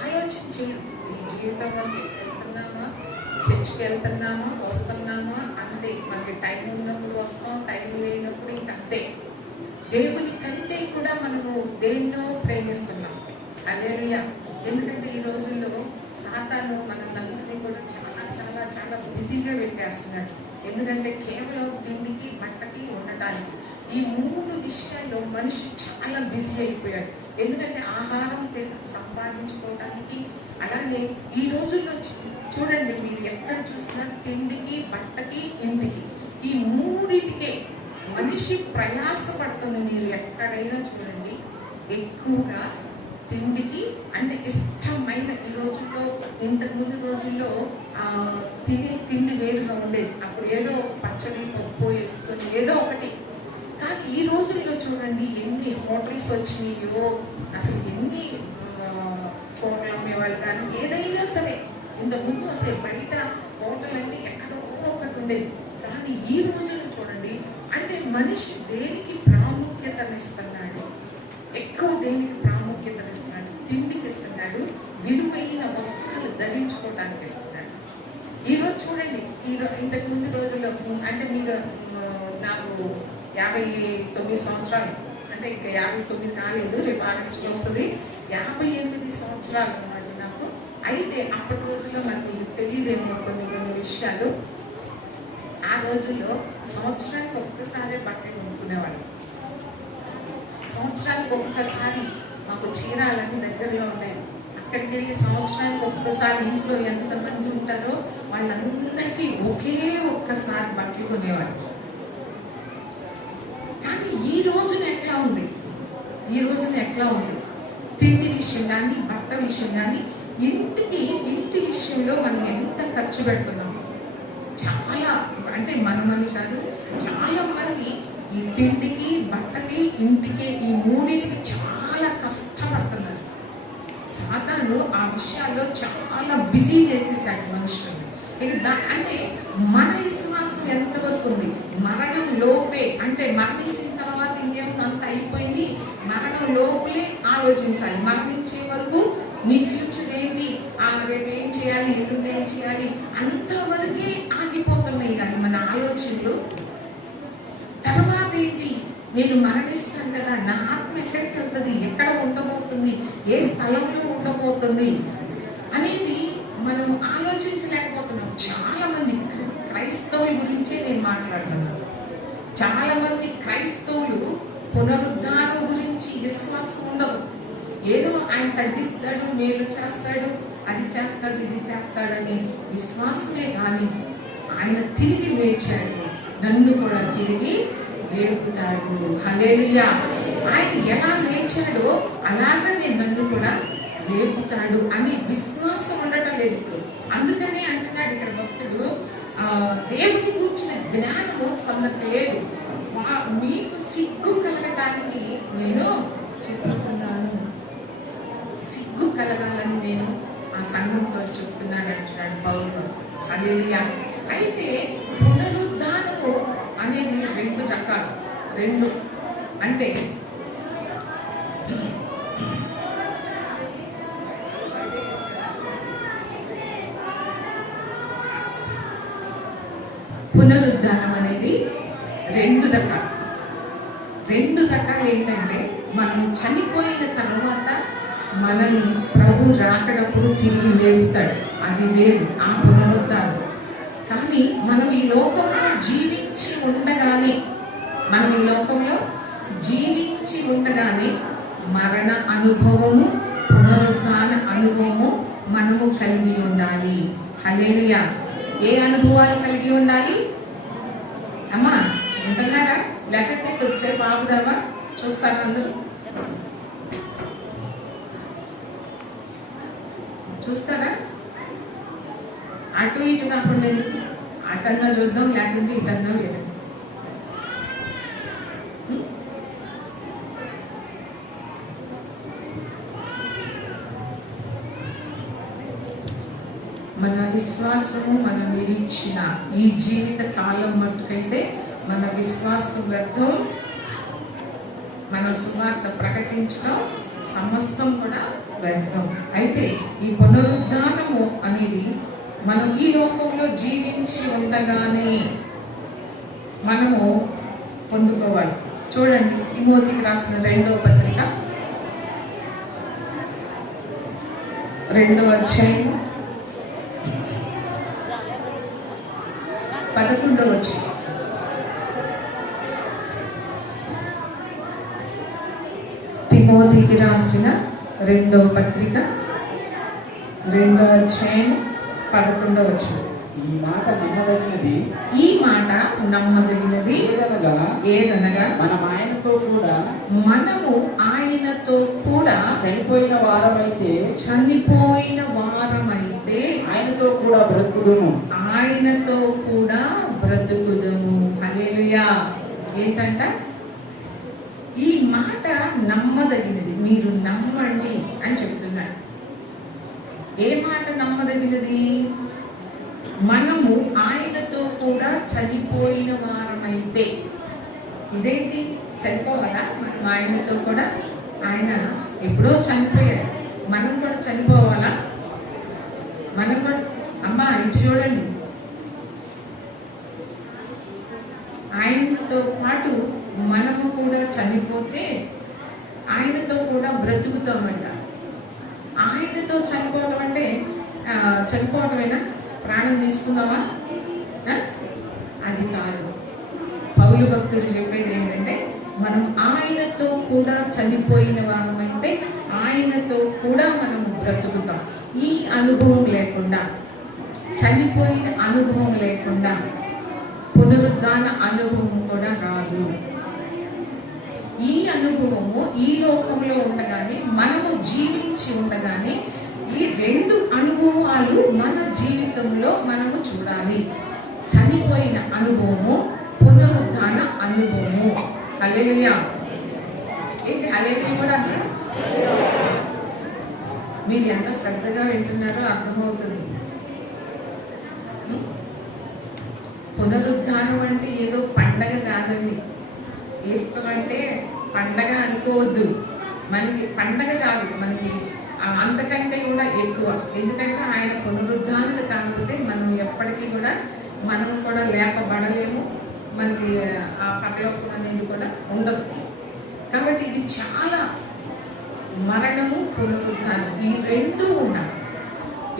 ఆలోచించరు. ఈ జీవితం వరకు వెళ్తున్నామా, చర్చికి వెళ్తున్నామా, వస్తున్నామా అంతే. మనకి టైం ఉన్నప్పుడు వస్తాం, టైం లేనప్పుడు ఇంకంతే. దేవుని కంటే కూడా మనము దేన్నో ప్రేమిస్తున్నాం. హల్లెలూయా. ఎందుకంటే ఈ రోజుల్లో సాతాను మనల్ని కూడా చాలా చాలా చాలా బిజీగా పెట్టేస్తున్నాడు. ఎందుకంటే కేవలం తిండికి, బట్టకి, ఉండటానికి ఈ 3 విషయాల్లో మనిషి చాలా బిజీ అయిపోయాడు. ఎందుకంటే ఆహారం సంపాదించుకోవడానికి, అలాగే ఈ రోజుల్లో చూడండి మీరు ఎక్కడ చూసినా తిండికి, బట్టకి, ఇంటికి, ఈ 3టికే మనిషి ప్రయాసపడుతుంది. మీరు ఎక్కడైనా చూడండి ఎక్కువగా తిండికి అంటే ఇష్టమైన. ఈ రోజుల్లో ఇంతకుముందు రోజుల్లో తినే తిండి వేరుగా ఉండేది. అప్పుడు ఏదో పచ్చడి, పప్పు వేసుకొని ఏదో ఒకటి. కానీ ఈ రోజుల్లో చూడండి ఎన్ని హోటల్స్ వచ్చినాయో, అసలు ఎన్ని హోటల్ అమ్మేవాళ్ళు కానీ ఏదైనా సరే. ఇంతకుముందు అసలు బయట హోటల్ అంటే ఎక్కడో ఒకటి ఉండేది. కానీ ఈ రోజుల్లో చూడండి అంటే మనిషి దేనికి ప్రాముఖ్యతనిస్తున్నాడు? ఎక్కువ దేనికి ప్రాముఖ్యతనిస్తున్నాడు? తిండికి ఇస్తున్నాడు, విలువైన వస్తువులు ధరించుకోవడానికి ఇస్తున్నాడు. ఈరోజు చూడండి, ఇంతకు ముందు రోజుల్లో అంటే మీరు నాకు 59 సంవత్సరాలు, అంటే ఇంకా 59 కాలేదు, రేపు ఆగస్టులో వస్తుంది. 58 సంవత్సరాలు అన్నమాట నాకు. అయితే అప్పటి రోజుల్లో మనకి తెలియదేమో కొన్ని విషయాలు. ఆ రోజుల్లో సంవత్సరానికి ఒక్కసారి బట్టలు కొనుక్కునేవాళ్ళు. సంవత్సరానికి ఒక్కసారి మాకు చీరాలని దగ్గరలో ఉన్నాయి. అక్కడికి వెళ్ళి సంవత్సరానికి ఒక్కసారి ఇంట్లో ఎంతమంది ఉంటారో వాళ్ళందరికీ ఒక్కసారి బట్టలు కొనేవాళ్ళు. కానీ ఈ రోజున ఎట్లా ఉంది? తిండి విషయం కానీ, బట్ట విషయం కానీ, ఇంటి విషయంలో మనం ఎంత ఖర్చు పెడుతున్నాం? చాలా అంటే మనమని కాదు, చాలా మంది ఈ తిండికి, బట్టకి, ఇంటికి, ఈ 3టికి చాలా కష్టపడుతున్నారు. సాతాను ఆ విషయాల్లో చాలా బిజీ చేసేసాడు మనుషులను. అంటే మన విశ్వాసం ఎంతవరకు ఉంది? మరణం లోపే, అంటే మరణించిన తర్వాత ఇంకేముంది, అంత అయిపోయింది. మరణం లోపలే ఆలోచించాలి. మరణించే వరకు నీ ఫ్యూచర్ ఏంటి, రేపు ఏం చేయాలి, ఎల్లుండి ఏం చేయాలి, అంతవరకే ఆగిపోతున్నాయి కానీ మన ఆలోచనలు. తర్వాత ఏంటి, నేను మరణిస్తాను కదా, నా ఆత్మ ఎక్కడికి వెళ్తుంది, ఎక్కడ ఉండబోతుంది, ఏ స్థలంలో ఉండబోతుంది అనేది మనం ఆలోచించలేకపోతున్నాం. చాలా మంది క్రైస్తవుల గురించే నేను మాట్లాడుతున్నాను. చాలా మంది క్రైస్తవులు పునరుద్ధానం గురించి విశ్వాసం ఉండదు. ఏదో ఆయన తగ్గిస్తాడు, మేలు చేస్తాడు, అది చేస్తాడు, ఇది చేస్తాడని విశ్వాసమే కానీ ఆయన తిరిగి లేచాడు, నన్ను కూడా తిరిగి లేపుతాడు. హల్లెలూయా. ఆయన ఎలా లేచాడో అలాగనే నన్ను కూడా లేపుతాడు అని విశ్వాసం ఉండటం లేదు. అందుకనే అంటున్నాడు ఇక్కడ భక్తుడు, దేవుని గురించిన జ్ఞానము కొందరికి లేదు, మీకు సిగ్గు కలగటానికి నేను చెప్తున్నాను. ఆ సంఘంతో చెప్తున్నాడు అంటున్నాడు పౌలు. హల్లెలూయా. అయితే పునరుద్ధానము అనేది 2 రకాలు. 2 అంటే పునరుద్ధానం అనేది 2 రకాలు. 2 రకాలు ఏంటంటే, మనం చనిపోయిన తర్వాత మనల్ని ప్రభు రాకడప్పుడు తిరిగి లేపుతాడు, అది వేరు, ఆ పునరుద్ధానం. కానీ మనం ఈ లోకంలో జీవించి ఉండగానే మరణ అనుభవము, పునరుద్ధాన అనుభవము మనము కలిగి ఉండాలి. హల్లెలూయా. ఏ అనుభవాలు కలిగి ఉండాలి అమ్మా? వింటున్నారా? లేకపోతే కొద్దిసేపు ఆగుదామా? చూస్తారా అందరూ? చూస్తారా? అటు ఇటు కాకుండా ఎందుకు? అటన్నా చూద్దాం, లేకుంటే ఇటన్నా లేదు. మన విశ్వాసము, మన నిరీక్షణ ఈ జీవిత కాలం మట్టుకైతే మన విశ్వాసం వ్యర్థం, మన సువార్త ప్రకటించడం సమస్తం కూడా వ్యర్థం. అయితే ఈ పునరుద్ధానము అనేది మనం ఈ లోకంలో జీవించి ఉండగానే మనము పొందుకోవాలి. చూడండి, తిమోతికి రాసిన 2వ పత్రిక 2వ అధ్యాయం 11వ వచనం. తిమోతికి రాసిన 2వ పత్రిక 2వ అధ్యాయం 11వ వచనం. ఈ మాట నమ్మదగినది, ఈ మాట నమ్మదగినది ఏదనగా మనము ఆయనతో కూడా చనిపోయిన వారమైతే ఆయనతో కూడా బ్రతుకుదుము. హల్లెలూయా. ఏంటంట? ఈ మాట నమ్మదగినది, మీరు నమ్మండి అని చెప్తున్నాడు. ఏ మాట నమ్మదగినది? మనము ఆయనతో కూడా చనిపోయిన వారమైతే. ఇదేంటి? చనిపోవాలా? మనం ఆయనతో కూడా? ఆయన ఎప్పుడో చనిపోయాడు, మనం కూడా చనిపోవాలా? మనం కూడా అమ్మా ఇటు చూడండి, ఆయనతో పాటు మనము కూడా చనిపోతే ఆయనతో కూడా బ్రతుకుతామంట. ఆయనతో చనిపోవడం అంటే చనిపోవటమేనా? ప్రాణం తీసుకుందామా? అది కాదు. పౌలు భక్తుడు చెప్పేది ఏంటంటే, మనం ఆయనతో కూడా చనిపోయిన వారమైతే ఆయనతో కూడా మనం బ్రతుకుతాం. ఈ అనుభవం లేకుండా, చనిపోయిన అనుభవం లేకుండా పునరుద్ధాన అనుభవం కూడా రాదు. ఈ అనుభవము ఈ లోకంలో ఉండగానే, మనము జీవించి ఉండగానే ఈ 2 అనుభవాలు మన జీవితంలో మనము చూడాలి. చనిపోయిన అనుభవము, పునరుద్ధాన అనుభవము. హల్లెలూయా. ఏంటి హల్లెలూయా కూడా అంటారు? మీరు ఎంత శ్రద్ధగా వింటున్నారో అర్థమవుతుంది. పునరుద్ధానం అంటే ఏదో పండగ కాదండి. ఈస్టర్ అంటే పండగ అనుకోవద్దు. మనకి పండగ కాదు, మనకి అంతకంటే కూడా ఎక్కువ. ఎందుకంటే ఆయన పునరుద్ధానుడు కాకపోతే మనం ఎప్పటికీ కూడా మనం కూడా లేపబడలేము. మనకి ఆ పరలోకం అనేది కూడా ఉండదు. కాబట్టి ఇది చాలా, మరణము, పునరుద్ధానం ఈ 2 ఉండాలి.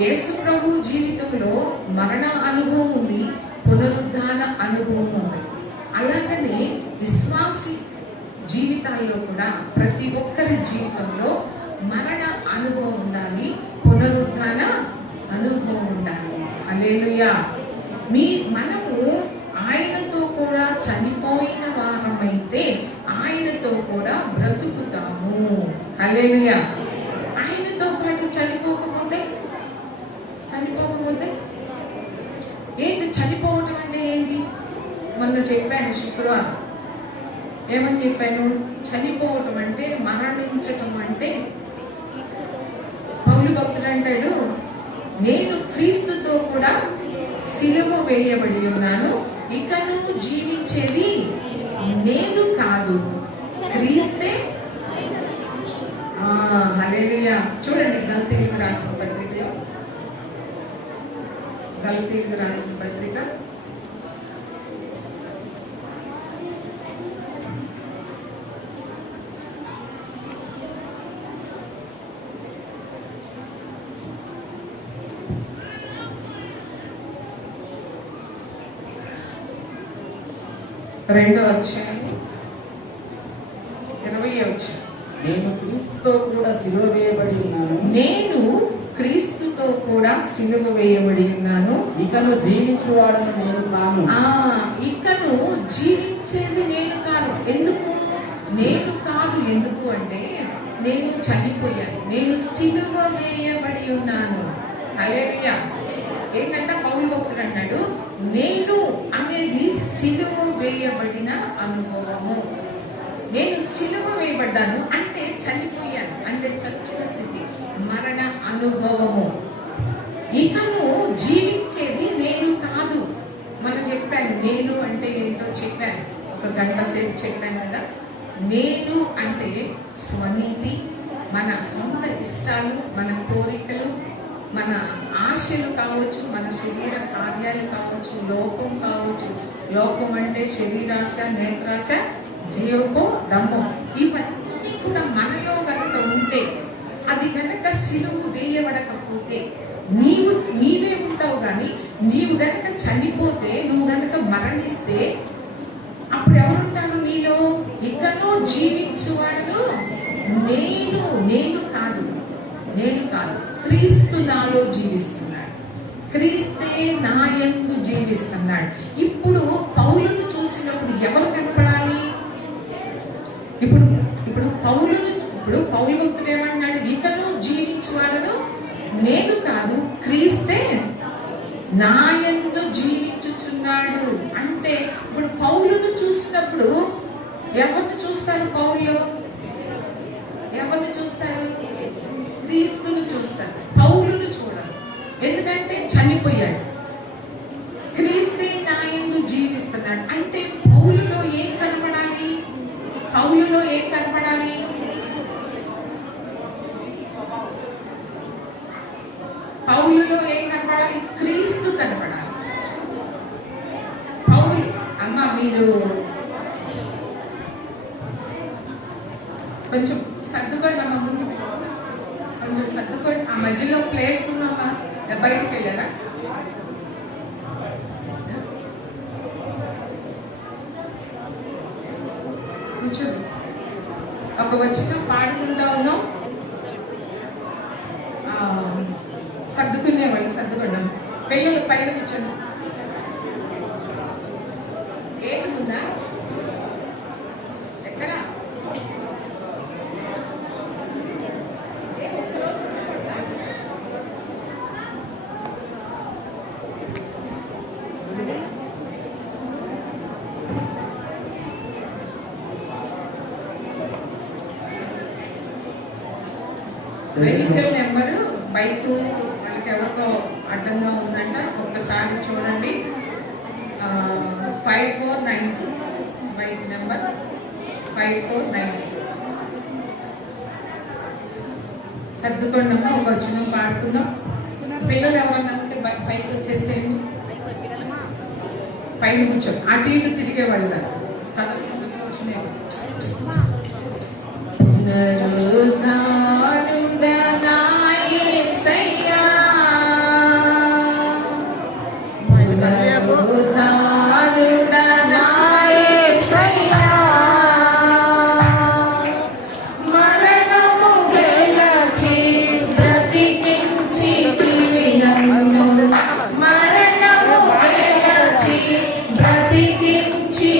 యేసు ప్రభు జీవితంలో మరణ అనుభవం ఉంది, పునరుద్ధాన అనుభవం ఉంది. అలాగనే విశ్వాసి జీవితాల్లో కూడా ప్రతి ఒక్కరి జీవితంలో మరణ అనుభవం ఉండాలి, పునరుద్ధాన అనుభవం ఉండాలి. హల్లెలూయా. మనము ఆయనతో కూడా చనిపోయిన వారమైతే ఆయనతో కూడా బ్రతుకుతాము. హల్లెలూయా. ఆయనతో పాటు చనిపోకపోతే ఏంటి? చనిపోవటం అంటే ఏంటి? మొన్న చెప్పాను శుక్రవారం. ఏమని చెప్పాను? చనిపోవటం అంటే, మరణించటం అంటే, పౌలు భక్తుడు అంటాడు, నేను క్రీస్తుతో కూడా సిలువ వేయబడి ఉన్నాను. ఇకను జీవించేది నేను కాదు, క్రీస్తే. హల్లెలూయా. చూడండి గలతీయులకు రాసిన పత్రికలో, గలతీయులకు రాసిన పత్రిక 2వ అధ్యాయం 20వ వచనం. నేను క్రీస్తుతో కూడా సిలువ వేయబడి ఉన్నాను. నేను క్రీస్తుతో కూడా సిలువ వేయబడి ఉన్నాను. ఇకను జీవించువాడను నేను కాను. ఇకను జీవించేది నేను కాదు. ఎందుకు నేను కాదు? ఎందుకు అంటే నేను చనిపోయాను, నేను సిలువ వేయబడి ఉన్నాను. హల్లెలూయా. ఏంటంటే పౌలు భక్తుడు అంటాడు, నేను అనేది సిలువ వేయబడిన అనుభవము. నేను సిలువ వేయబడ్డాను అంటే చనిపోయాను, అంటే చచ్చిన స్థితి, మరణ అనుభవము. ఇకను జీవించేది నేను కాదు. మనం చెప్పాను నేను అంటే ఏంటో చెప్పాను, ఒక గంట సేపు చెప్పాను కదా. నేను అంటే స్వనీతి, మన సొంత ఇష్టాలు, మన కోరికలు, మన ఆశలు కావచ్చు, మన శరీర కార్యాలు కావచ్చు, లోకం కావచ్చు. లోకం అంటే శరీరాశ, నేత్రాశ, జీవకం, డమ్మం. ఇవన్నీ కూడా మనలో కనుక ఉంటే, అది కనుక సిలువ వేయబడకపోతే నీవే ఉంటావు. కానీ నీవు కనుక చనిపోతే, నువ్వు కనుక మరణిస్తే, అప్పుడు ఎవరుంటారు నీలో? ఇకను జీవించువాడను నేను కాదు, నేను కాదు, క్రీస్తు నాలో జీవిస్తున్నాడు, క్రీస్తే నా యందు జీవిస్తున్నాడు. ఇప్పుడు పౌలును చూసినప్పుడు ఎవరు కనపడాలి? ఇప్పుడు పౌలు భక్తుడు ఏమన్నాడు? ఇకను జీవించువాడను నేను కాదు, క్రీస్తే నా యందు జీవించుచున్నాడు. అంటే ఇప్పుడు పౌలును చూసినప్పుడు ఎవరిని చూస్తారు? పౌలు ఎవరిని చూస్తారు? క్రీస్తుని చూస్తారు, పౌలును చూడరు. ఎందుకంటే చనిపోయాడు. క్రీస్తే నా యందు జీవిస్తున్నాడు అంటే పౌలులో ఏం కనపడాలి? పౌలులో ఏం కనపడాలి? పౌలులో ఏం కనపడాలి? క్రీస్తు కనపడాలి. పౌలు అమ్మ మీరు కొంచెం సర్దుకోండి అమ్మ, ముందు కొంచెం సర్దుకోండి. ఆ మధ్యలో ప్లేస్ ఉందమ్మా, బయటికి వెళ్ళారా? కొంచెం ఒక వచ్చిన పాడుకుంటా ఉన్నాం, సర్దుకునేవాళ్ళు సర్దుకున్నాం. పిల్లలు పైన కూర్చోండి. ఏంటి ఉందా? ఎక్కడ? వెహికల్ నెంబరు బైక్ వాళ్ళకి ఎవరికో అడ్డంగా ఉందంట, ఒక్కసారి చూడండి. 5492 బైక్ నెంబర్ 5492. సర్దుకోండమ్మా, ఒక వచ్చిన పాడుకుందాం. పిల్లలు ఎవరన్నా ఉంటే పైకి వచ్చేసేయండి, పైన కూర్చో. అటు ఇటు తిరిగేవాళ్ళు కాదు, కూర్చునేవాళ్ళు. బ్రతికించి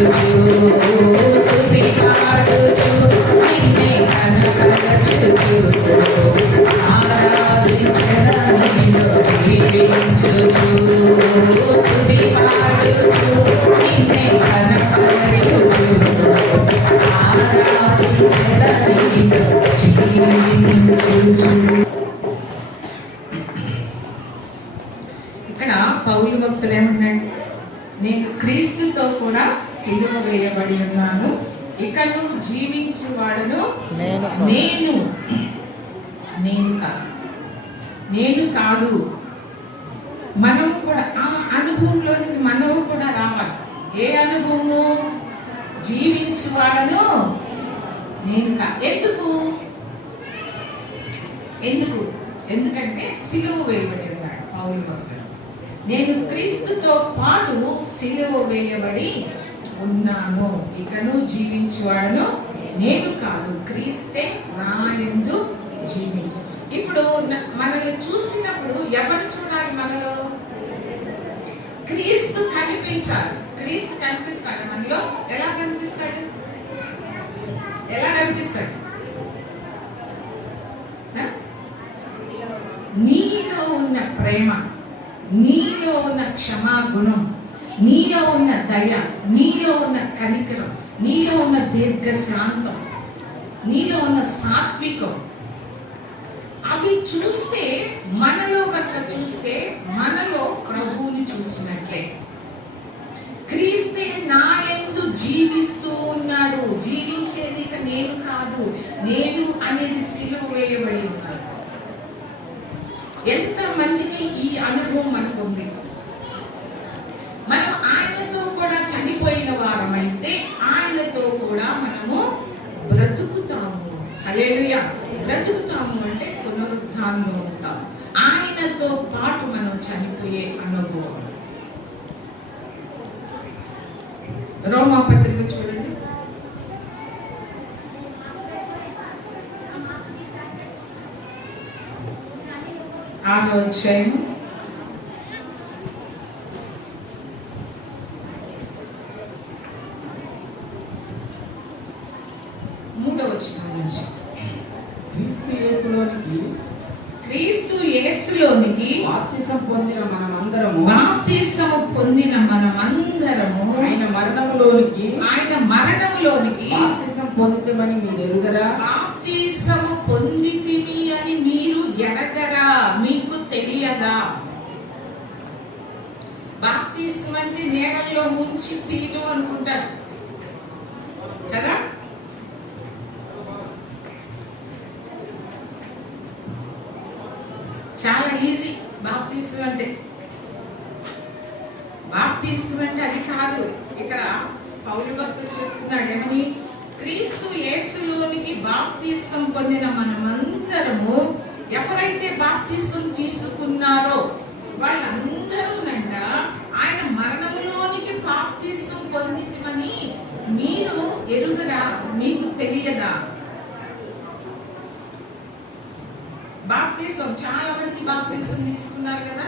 స్తుతి పాడుచు నిన్నే కనపరచుచు ఆరాధించదని నిన్ను జీవించుచు స్తుతి పాడుచు నిన్నే కనపరచుచు ఆరాధించదని నిన్ను జీవించుచు. ఇక్కడ పౌలు భక్తులు ఏమన్నాడు? నేను క్రీస్తుతో కూడా సిలువ వేయబడి ఉన్నాను, ఇకను జీవించువాడను నేను కాదు. మనము కూడా ఆ అనుభవంలోనికి మనము కూడా రావాలి. ఏ అనుభవము? జీవించువాడను నేను ఎందుకంటే సిలువ వేయబడి ఉన్నాడు పౌలు భక్తుడు. నేను క్రీస్తుతో పాటు సిలువ వేయబడి ఉన్నాను, ఇకను జీవించువాడను నేను కాదు, క్రీస్తే నా యందు జీవించు. ఇప్పుడు మనల్ని చూసినప్పుడు ఎవరు చూడాలి? మనలో క్రీస్తు కనిపించాలి. క్రీస్తు కనిపిస్తాడు మనలో. ఎలా కనిపిస్తాడు? నీలో ఉన్న ప్రేమ, నీలో ఉన్న క్షమాగుణం, నీలో ఉన్న దయ, నీలో ఉన్న కనికరం, నీలో ఉన్న దీర్ఘశాంతం, నీలో ఉన్న సాత్వికం, అవి చూస్తే మనలో కనుక చూస్తే మనలో ప్రభువుని చూసినట్లే. క్రీస్తే నా యందు జీవిస్తూ ఉన్నాడు. జీవించేది ఇక నేను కాదు, నేను అనేది సిలువ వేయబడి ఉన్నాడు. ఎంత మందిని ఈ అనుభవం మనకు ఉంది? మనం ఆయనతో కూడా చనిపోయిన వారమైతే ఆయనతో కూడా మనము బ్రతుకుతాము. హల్లెలూయా. బ్రతుకుతాము అంటే పునరుద్ధానం అవుతాము. ఆయనతో పాటు మనం చనిపోయే అనుభవం. రోమా పత్రిక చూడండి. ఆరో అధ్యాయం 3వ వచనం నుంచి. క్రీస్తు యేసులోనికి బాప్తిసం పొందిన మనమందరము ఆయన మరణములోనికి బాప్తిసం పొందితిమని మీరు ఎరుగరా? బాప్తిసము పొందితిమి అని మీరు ఎరగరా? మీకు తెలియదా? బాప్తిసం అంటే నీళ్ళలో ముంచి తీయటం అనుకుంటారు కదా. చాలా ఈజీ బాప్తిసం అంటే. అది కాదు. ఇక్కడ పౌలు భక్తుడు చెప్తున్నాడు ఏమని? క్రీస్తు యేసులోనికి బాప్తిసం పొందిన మనమందరము ఎవరైతే బాప్తిసం తీసుకున్నారో వాళ్ళందరూనంట ఆయన మరణములోనికి బాప్తిసం పొందితిమని మీరు ఎరుగరా? మీకు తెలియదా? బాప్తిసం చాలా మంది బాప్తిసం తీసుకున్నారు కదా.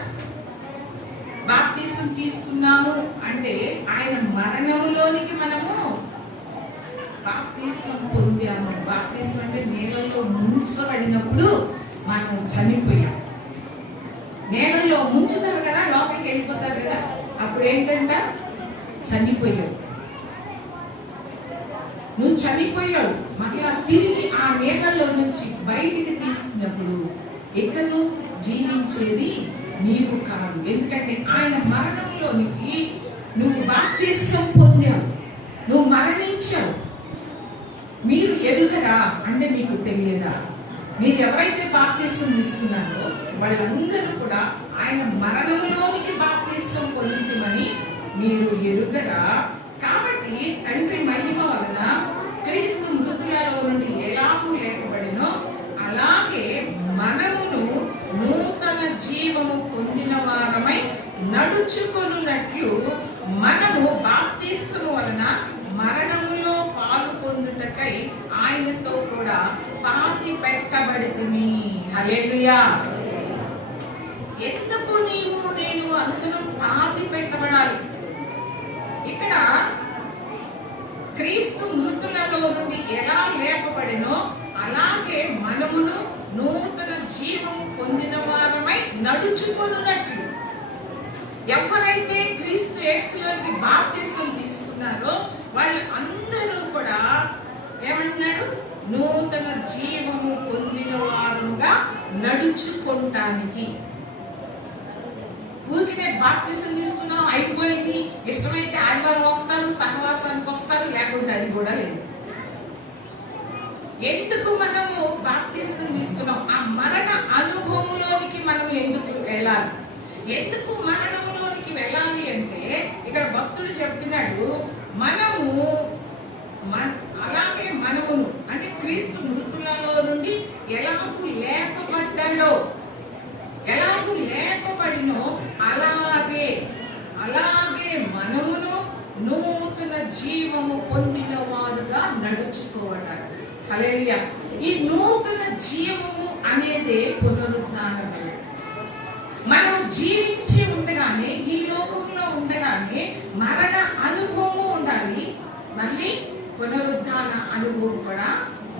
బాప్తిసం తీసుకున్నాము అంటే ఆయన మరణంలోనికి మనము బాప్తిసం పొందాము. బాప్తిసం అంటే నీళ్ళలో ముంచబడినప్పుడు మనం చనిపోయాం. నీళ్ళలో ముంచుతారు కదా, లోపలికి వెళ్ళిపోతారు కదా, అప్పుడు ఏంటంట? చనిపోయావు. నువ్వు చనిపోయావు. మళ్ళా తిరిగి ఆ నీళ్ళలో నుంచి బయటికి తీసినప్పుడు ఇకను జీవించేది నీవు కాదు. ఎందుకంటే ఆయన మరణంలోనికి నువ్వు బాప్తిసం పొందావు, నువ్వు మరణించావు. మీరు ఎరుగరా అంటే మీకు తెలియదా? మీరు ఎవరైతే బాప్తిసం తీసుకున్నారో వాళ్ళందరూ కూడా ఆయన మరణంలోనికి బాప్తిసం పొందితమని మీరు ఎరుగరా? కాబట్టి తండ్రి మహిమ వలన క్రీస్తు మృతులలో నుండి ఎలాగూ లేపబడినో అలాగే మనమును నూతన జీవము పొందిన వారమై నడుచుకొనున్నట్లు మనము బాప్తిసము వలన మరణములో పాలు పొందుటకై ఆయనతో కూడా పాతి పెట్టబడితిమి. హల్లెలూయా. ఎందుకు నేను అందరం పాతి పెట్టబడాలి? ఇక్కడ మృతులలో నుండి ఎలా లేపబడినో అలాగే మనమును నూతన జీవము పొందిన వారమై నడుచుకొనున్నట్లు. ఎవరైతే క్రీస్తు యేసులోకి బాప్తిసం తీసుకున్నారో వాళ్ళు అందరూ కూడా ఏమన్నాడు? నూతన జీవము పొందిన వారుగా నడుచుకుంటానికి. ఊరికే బాప్తిసం తీసుకున్నాం, అయిపోయింది, ఇష్టమైతే ఆదివారం వస్తారు, సహవాసానికి వస్తారు, లేకుంటే అది కూడా లేదు. ఎందుకు మనము బాప్తిసం తీసుకున్నాం? ఆ మరణ అనుభవంలోనికి మనం ఎందుకు వెళ్ళాలి? ఎందుకు మరణంలోనికి వెళ్ళాలి అంటే ఇక్కడ భక్తుడు చెప్తున్నాడు, మనము అలాగే మనమును అంటే క్రీస్తు మృతులలో నుండి ఎలాగూ లేపబడినో అలాగే మనమును నూతన జీవము పొందిన వారుగా నడుచుకోవడానికి. హల్లెలూయా. ఈ నూతన జీవము అనేది పునరుద్ధానమే. మనం జీవించి ఉండగానే, ఈ లోకంలో ఉండగానే మరణ అనుభవం ఉండాలి, మళ్ళీ పునరుద్ధాన అనుభవం కూడా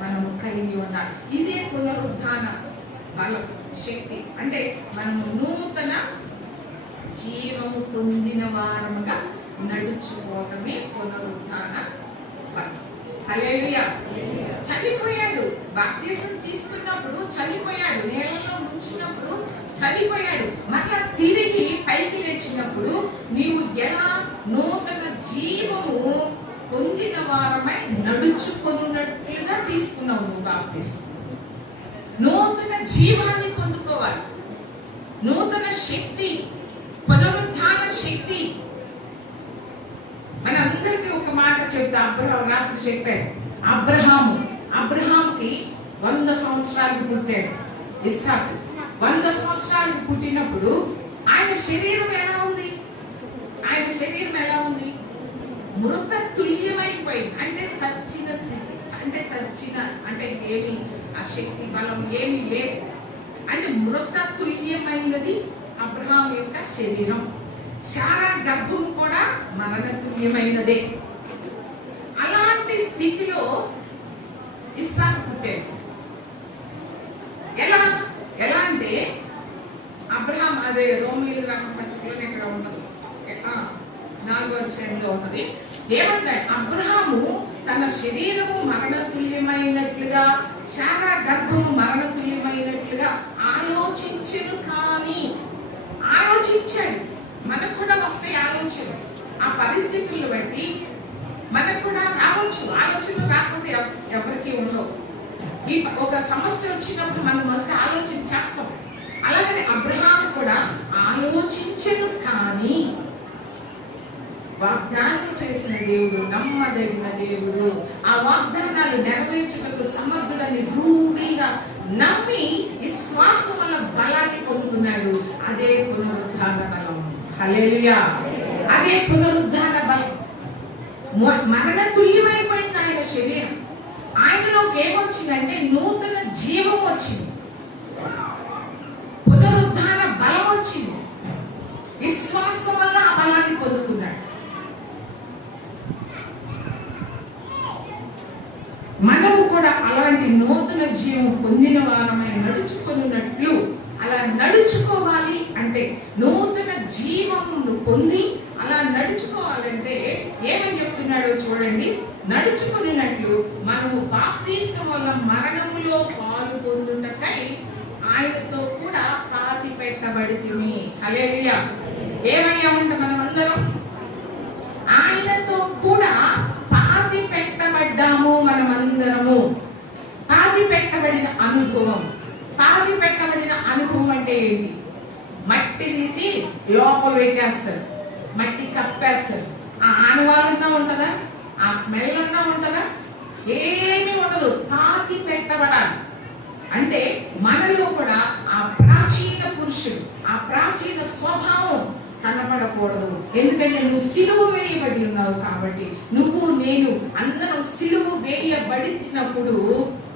మనం కలిగి ఉండాలి. ఇదే పునరుద్ధాన బలం, శక్తి. అంటే మనము నూతన జీవము పొందిన వారముగా నడుచుకోవటమే పునరుద్ధాన బలం. హల్లెలూయా. చనిపోయాడు, బాప్తిసం తీసుకున్నప్పుడు చనిపోయాడు, నేలలో ముంచినప్పుడు చనిపోయాడు. మరలా తిరిగి పైకి లేచినప్పుడు నీవు ఎలా నూతన జీవము పొందిన వారమై నడుచుకున్నట్లుగా తీసుకున్నావు నువ్వు బాప్తిసం. నూతన జీవాన్ని పొందుకోవాలి, నూతన శక్తి, పునరుద్ధాన శక్తి. మనందరికీ ఒక మాట చెప్తా. అబ్రహాం రాత్రి చెప్పాడు, అబ్రహాంకి 100 సంవత్సరాలకు పుట్టాడు ఇస్సాకు. 100 సంవత్సరాలకు పుట్టినప్పుడు ఆయన శరీరం ఎలా ఉంది? మృత తుల్యమైపోయింది. అంటే చచ్చిన స్థితి, అంటే ఏమి ఆ శక్తి బలం ఏమి లేదు. అంటే మృత తుల్యమైనది అబ్రహాం యొక్క శరీరం. శారా గర్భం కూడా మరణ తుల్యమైనదే. అలాంటి స్థితిలో ఇస్సాకు పుట్టాడు. ఎలా అంటే అబ్రహాం, అదే రోమీయులకు రాసిన పత్రికలోనే ఇక్కడ ఉన్నది, 4వ అధ్యాయంలో ఉన్నది. ఏమంటాడు? అబ్రహాము తన శరీరము మరణతుల్యమైనట్లుగా, శారా గర్భము మరణతుల్యమైనట్లుగా ఆలోచించను. కానీ ఆలోచించాడు. మనకు కూడా వస్తాయి ఆలోచన. ఆ పరిస్థితులను బట్టి మనకు కూడా రావచ్చు. ఆలోచన రాకుండా ఎవరికి ఉండవు. ఈ ఒక సమస్య వచ్చినప్పుడు మనం మొదట ఆలోచన చేస్తాం. అలాగనే అబ్రహాం కూడా ఆలోచించను. కానీ వాగ్దానం చేసిన దేవుడు నమ్మదగిన దేవుడు. ఆ వాగ్దానాలు నెరవేర్చుటకు సమర్థుడని రూఢిగా నమ్మి విశ్వాసం వల్ల బలాన్ని పొందుతున్నాడు. అదే పునరుద్ధాన బలం. హల్లెలూయా. అదే పునరుద్ధాన బలం. మరణ తుల్యమైపోయింది ఆయన శరీరం. ఆయనలోకి ఏమొచ్చిందంటే నూతన జీవం వచ్చింది, పునరుద్ధాన బలం వచ్చింది. విశ్వాసం వల్ల ఆ బలాన్ని పొందుతున్నాడు. మనము కూడా అలాంటి నూతన జీవం పొందిన వారమై నడుచుకున్నట్లు, అలా నడుచుకోవాలి అంటే నూతన జీవమును పొంది అలా నడుచుకోవాలంటే ఏమని చెప్తున్నాడో చూడండి. నడుచుకున్నట్లు మనము బాప్తిసం వల్ల మరణములో పాలు పొందుటకై ఆయనతో కూడా పాతి పెట్టబడితిమి. హల్లెలూయా. ఏమయ్యా ఉంటే మనం అందరం ఆయనతో కూడా పాతి పెట్టబడ్డాము. మనమందరము పాతి పెట్టబడిన అనుభవం. పాతి పెట్టబడిన అనుభవం అంటే ఏంటి? మట్టి తీసి లోపల పెట్టేస్తారు, మట్టి కప్పేస్తారు. ఆ ఆనవాలన్నా ఉంటుందా? ఆ స్మెల్ అన్నా ఉంటుందా? ఏమీ ఉండదు. పాతి పెట్టబడాలి అంటే మనలో కూడా ఆ ప్రాచీన పురుషుడు, ఆ ప్రాచీన స్వభావం కనపడకూడదు. ఎందుకంటే నువ్వు సిలువ వేయబడి ఉన్నావు కాబట్టి, నువ్వు నేను అందరం సిలువ వేయబడినప్పుడు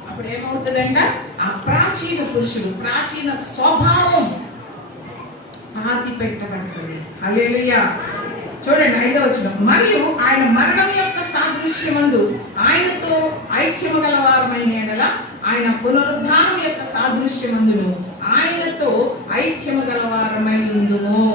అప్పుడు ఏమవుతుందంట? ఆ ప్రాచీన పురుషుడు, ప్రాచీన స్వభావం పాతి పెట్టబడుతుంది. హల్లెలూయా. చూడండి 5వ వచనం. మరియు ఆయన మరణం యొక్క సాదృశ్యం సాదృశ్యమందు ఆయనతో ఐక్యము గల వారమైన యెడల ఆయన పునరుద్ధానం యొక్క సాదృశ్యమందును ఆయనతో ఐక్యము గల వారమై ఉందుము.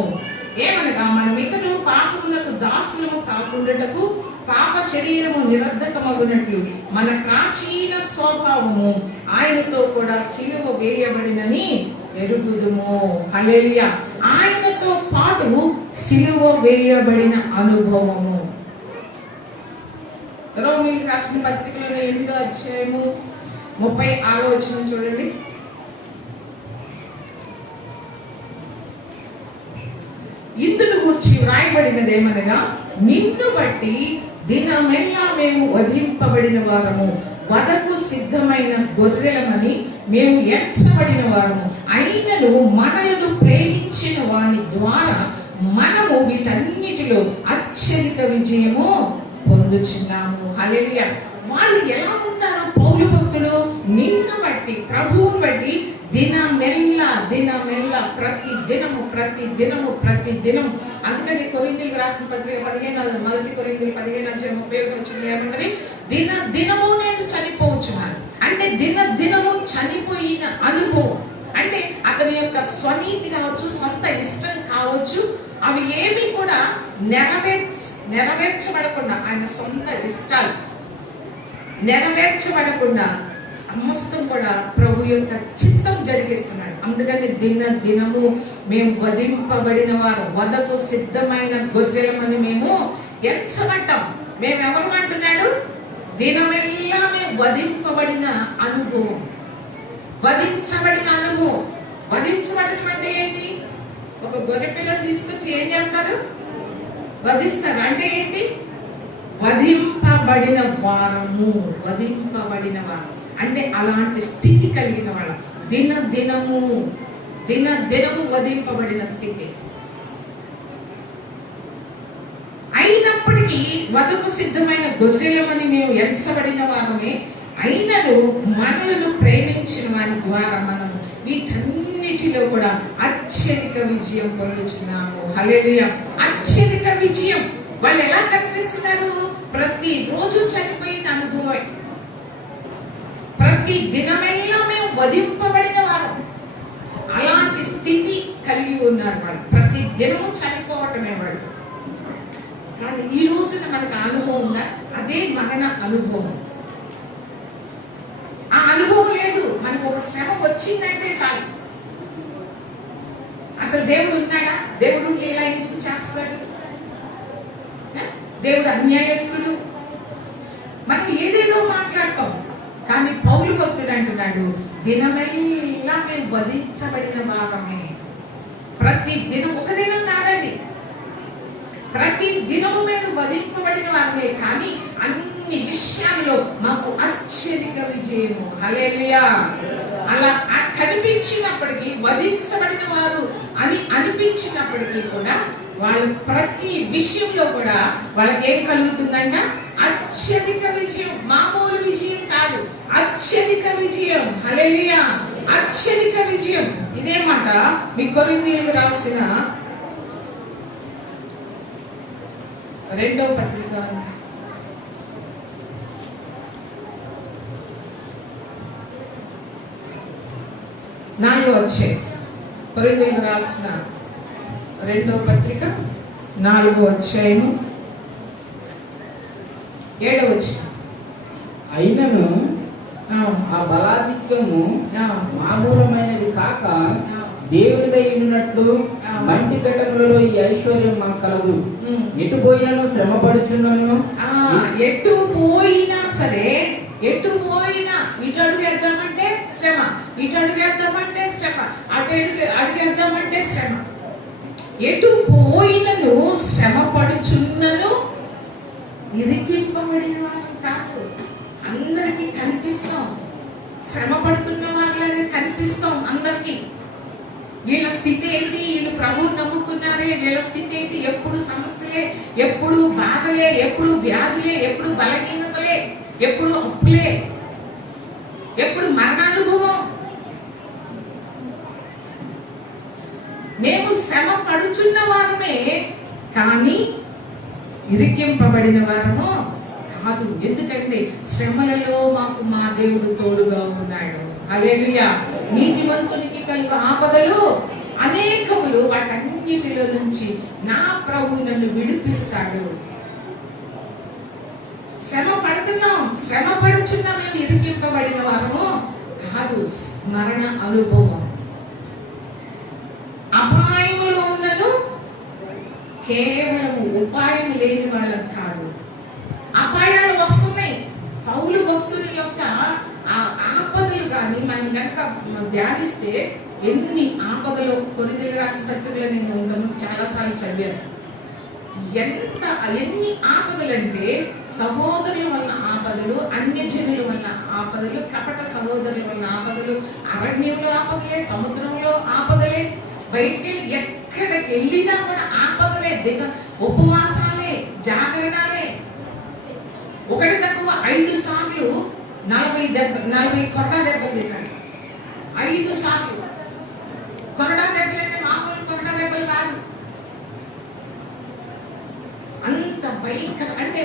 ఏమనగా మనం ఇకను పాపములకు దాసులము కాకుండాటకు పాప శరీరము నిరర్ధకమగునట్లు మన ప్రాచీన స్వభావము ఆయనతో కూడా సిలువ వేయబడినని ఎరుగుదుము. హల్లెలూయా. ఆయనతో పాటు సిలువ వేయబడిన అనుభవము. రోమీయులకు రాసిన పత్రికలో 8వ అధ్యాయము 36వ వచనం చూడండి. ఇందును గూర్చి వ్రాయబడినదేమనగా, నిన్ను బట్టి దినమెల్లా మేము వధింపబడిన వారము, వధకు సిద్ధమైన గొర్రెలమని మేము ఎంచబడిన వారము, అయినను మనలను ప్రేమించిన వాని ద్వారా మనము వీటన్నిటిలో అత్యధిక విజయము పొందుచున్నాము. హల్లెలూయా. వాళ్ళు ఎలా ఉన్నారు పౌలు భక్తులు? నిన్ను బట్టి, ప్రభువుని బట్టి దినమెల్లా ప్రతి దినము. అందుకని కొరింథీయులకు రాసిన పత్రిక 15 కొరింథీయులు 15:31 వచ్చింది ఏమంటే, దినము నేను చనిపోవచ్చున్నాను అంటే దినము చనిపోయిన అనుభవం. అంటే అతని యొక్క స్వనీతి కావచ్చు, సొంత ఇష్టం కావచ్చు, అవి ఏమి కూడా నెరవేర్చబడకుండా, ఆయన సొంత ఇష్టాలు నెరవేర్చబడకుండా సమస్తం కూడా ప్రభు యొక్క చిత్తం జరిగిస్తున్నాడు. అందుకని దినము మేము వధింపబడిన వారు, వధకు సిద్ధమైన గొర్రెలమని మేము ఎంచబడ్డాం. మేము ఎవరు అంటున్నాడు? దినమెల్లా మేము వధింపబడిన అనుభవం, వధించబడిన అనుభవం. వధించబడటం అంటే ఏంటి? ఒక గొర్రె పిల్లని తీసుకొచ్చి ఏం చేస్తారు? వధిస్తారు. అంటే ఏంటి? వధింపబడిన వారము. అంటే అలాంటి స్థితి కలిగిన వాళ్ళం. దినము వధింపబడిన స్థితి. అయినప్పటికీ వధకు సిద్ధమైన గొర్రెలమని మేము ఎంచబడిన వారమే, అయినను మనలను ప్రేమించిన వారి ద్వారా మనం వీటన్నిటిలో కూడా అత్యధిక విజయం పొందుచున్నాము. హల్లెలూయా. అత్యధిక విజయం. వాళ్ళు ఎలా కనిపిస్తున్నారు? ప్రతి రోజు చనిపోయిన అనుభవం, ప్రతి దినమెల్లా మేము వధింపబడిన వారు, అలాంటి స్థితి కలిగి ఉన్నారు వాళ్ళు. ప్రతి దినము చనిపోవటమే వాళ్ళు. కానీ ఈ రోజున మనకు అనుభవం ఉందా? అదే మరణ అనుభవం. ఆ అనుభవం లేదు. మనకు ఒక శ్రమ వచ్చిందంటే చాలు. అసలు దేవుడు ఉన్నాడా? దేవుడు ఇలా ఎందుకు చేస్తాడు? దేవుడు అన్యాయస్తుడు. మనం ఏదేదో మాట్లాడతాం. కానీ పౌలు భక్తుడు అంటున్నాడు, దినమెల్లా మేము వధించబడిన భాగమే. ప్రతి దినం, ఒక దినం కాదండి, ప్రతి దినము మీద వధింపబడిన వారమే. కానీ అన్ని విషయాల్లో మాకు అత్యధిక విజయము. హల్లెలూయా. అలా కనిపించినప్పటికీ, వధించబడిన వారు అని అనిపించినప్పటికీ కూడా వాళ్ళు ప్రతి విషయంలో కూడా వాళ్ళకి ఏం కలుగుతుందంట? అత్యధిక విజయం. మామూలు విజయం కాదు, అత్యధిక విజయం. హల్లెలూయా. అత్యధిక విజయం. ఇదే మాట మీ కొరింథీయులకు రాసిన 2వ పత్రిక 4వ అధ్యాయం. కొరింథీయులకు రాసిన 2వ పత్రిక 4వ అధ్యాయము 7వ వచనం. అయినను ఆ బలాధిక్యము మామూలమైనది కాక దేవునిదై ఉన్నట్లు మంటి ఘటనలలో ఈ ఐశ్వర్యం మాకు కలదు. ఎటు పోయినను శ్రమ పడుచున్నాను. ఎటు పోయినా సరే, ఎటు పోయినా, ఇటు అడుగేద్దామంటే శ్రమ, ఇటు అడుగేద్దామంటే శ్రమ, అటు అడుగేద్దామంటే శ్రమ. ఎటు పోయినను శ్రమ పడుచున్నను, ఇరికింపబడిన వారు కాదు. అందరికీ కనిపిస్తాం, శ్రమ పడుతున్న వాళ్ళగా కనిపిస్తాం అందరికీ. వీళ్ళ స్థితి ఏంటి? వీళ్ళు ప్రభువుని నమ్ముకున్నారే, వీళ్ళ స్థితి ఏంటి? ఎప్పుడు సమస్యలే, ఎప్పుడు బాధలే, ఎప్పుడు వ్యాధులే, ఎప్పుడు బలహీనతలే, ఎప్పుడు అప్పులే, ఎప్పుడు మరణానుభవం. మేము శ్రమ పడుచున్న వారమే, కానీ ఇరికింపబడిన వారము కాదు. ఎందుకంటే శ్రమలలో మాకు మా దేవుడు తోడుగా ఉన్నాడు. హల్లెలూయా. నీతిమంతునికి కలుగు ఆపదలు అనేకములు, వాటన్నిటిలో నుంచి నా ప్రభు నన్ను విడిపిస్తాడు. శ్రమ పడుచున్నాం, మేము ఇరికింపబడిన వారము కాదు. మరణ అనుభవం, అపాయములో ఉన్నను కేవలం ఉపాయం లేని వాళ్ళం కాదు. అపాయాలు వస్తున్నాయి. పౌలు భక్తుని యొక్క ఆ ఆపదలు కానీ మనం కనుక ధ్యానిస్తే ఎన్ని ఆపదలు, కొరింథీయులకు రాసిన పత్రికలో నేను ఇంతకుముందు చాలాసార్లు చదివాను. ఎన్ని ఆపదలు అంటే సహోదరుల వల్ల ఆపదలు, అన్యజనుల వల్ల ఆపదలు, కపట సహోదరుల వల్ల ఆపదలు, అరణ్యంలో ఆపదలే, సముద్రంలో ఆపదలే, బయటికి ఎక్కడికి వెళ్ళినా కూడా ఆపదలే, ఉపవాసాలే, జాగరణాలే. ఒకటి తక్కువ 5 సార్లు 40 కొరడా దెబ్బలు తిన్నాడు. 5 సార్లు కొరడా దెబ్బలు అంటే మామూలు కొరడా దెబ్బలు కాదు. అంత భయంకర. అంటే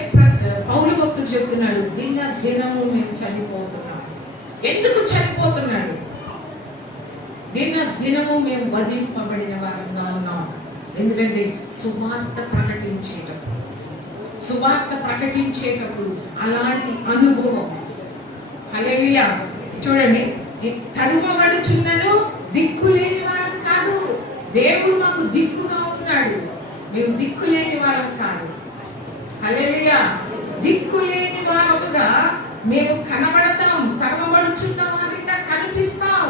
పౌలు భక్తుడు చెప్తున్నాడు, దినము మేము చనిపోతున్నాం. ఎందుకు చనిపోతున్నాడు? దినము మేము వధింపబడిన వారంగా ఉన్నాం. ఎందుకంటే సువార్త ప్రకటించేటప్పుడు అలాంటి అనుభవం. హల్లెలూయా. చూడండి, తరుమబడుచున్నను దిక్కు లేని వాళ్ళం కాదు. దేవుడు మాకు దిక్కుగా ఉన్నాడు. మేము దిక్కు లేని వాళ్ళం కాదు. హల్లెలూయా. దిక్కు లేని వారుగా మేము కనబడతాం, తరుమబడుచున్న వారిగా కనిపిస్తాం.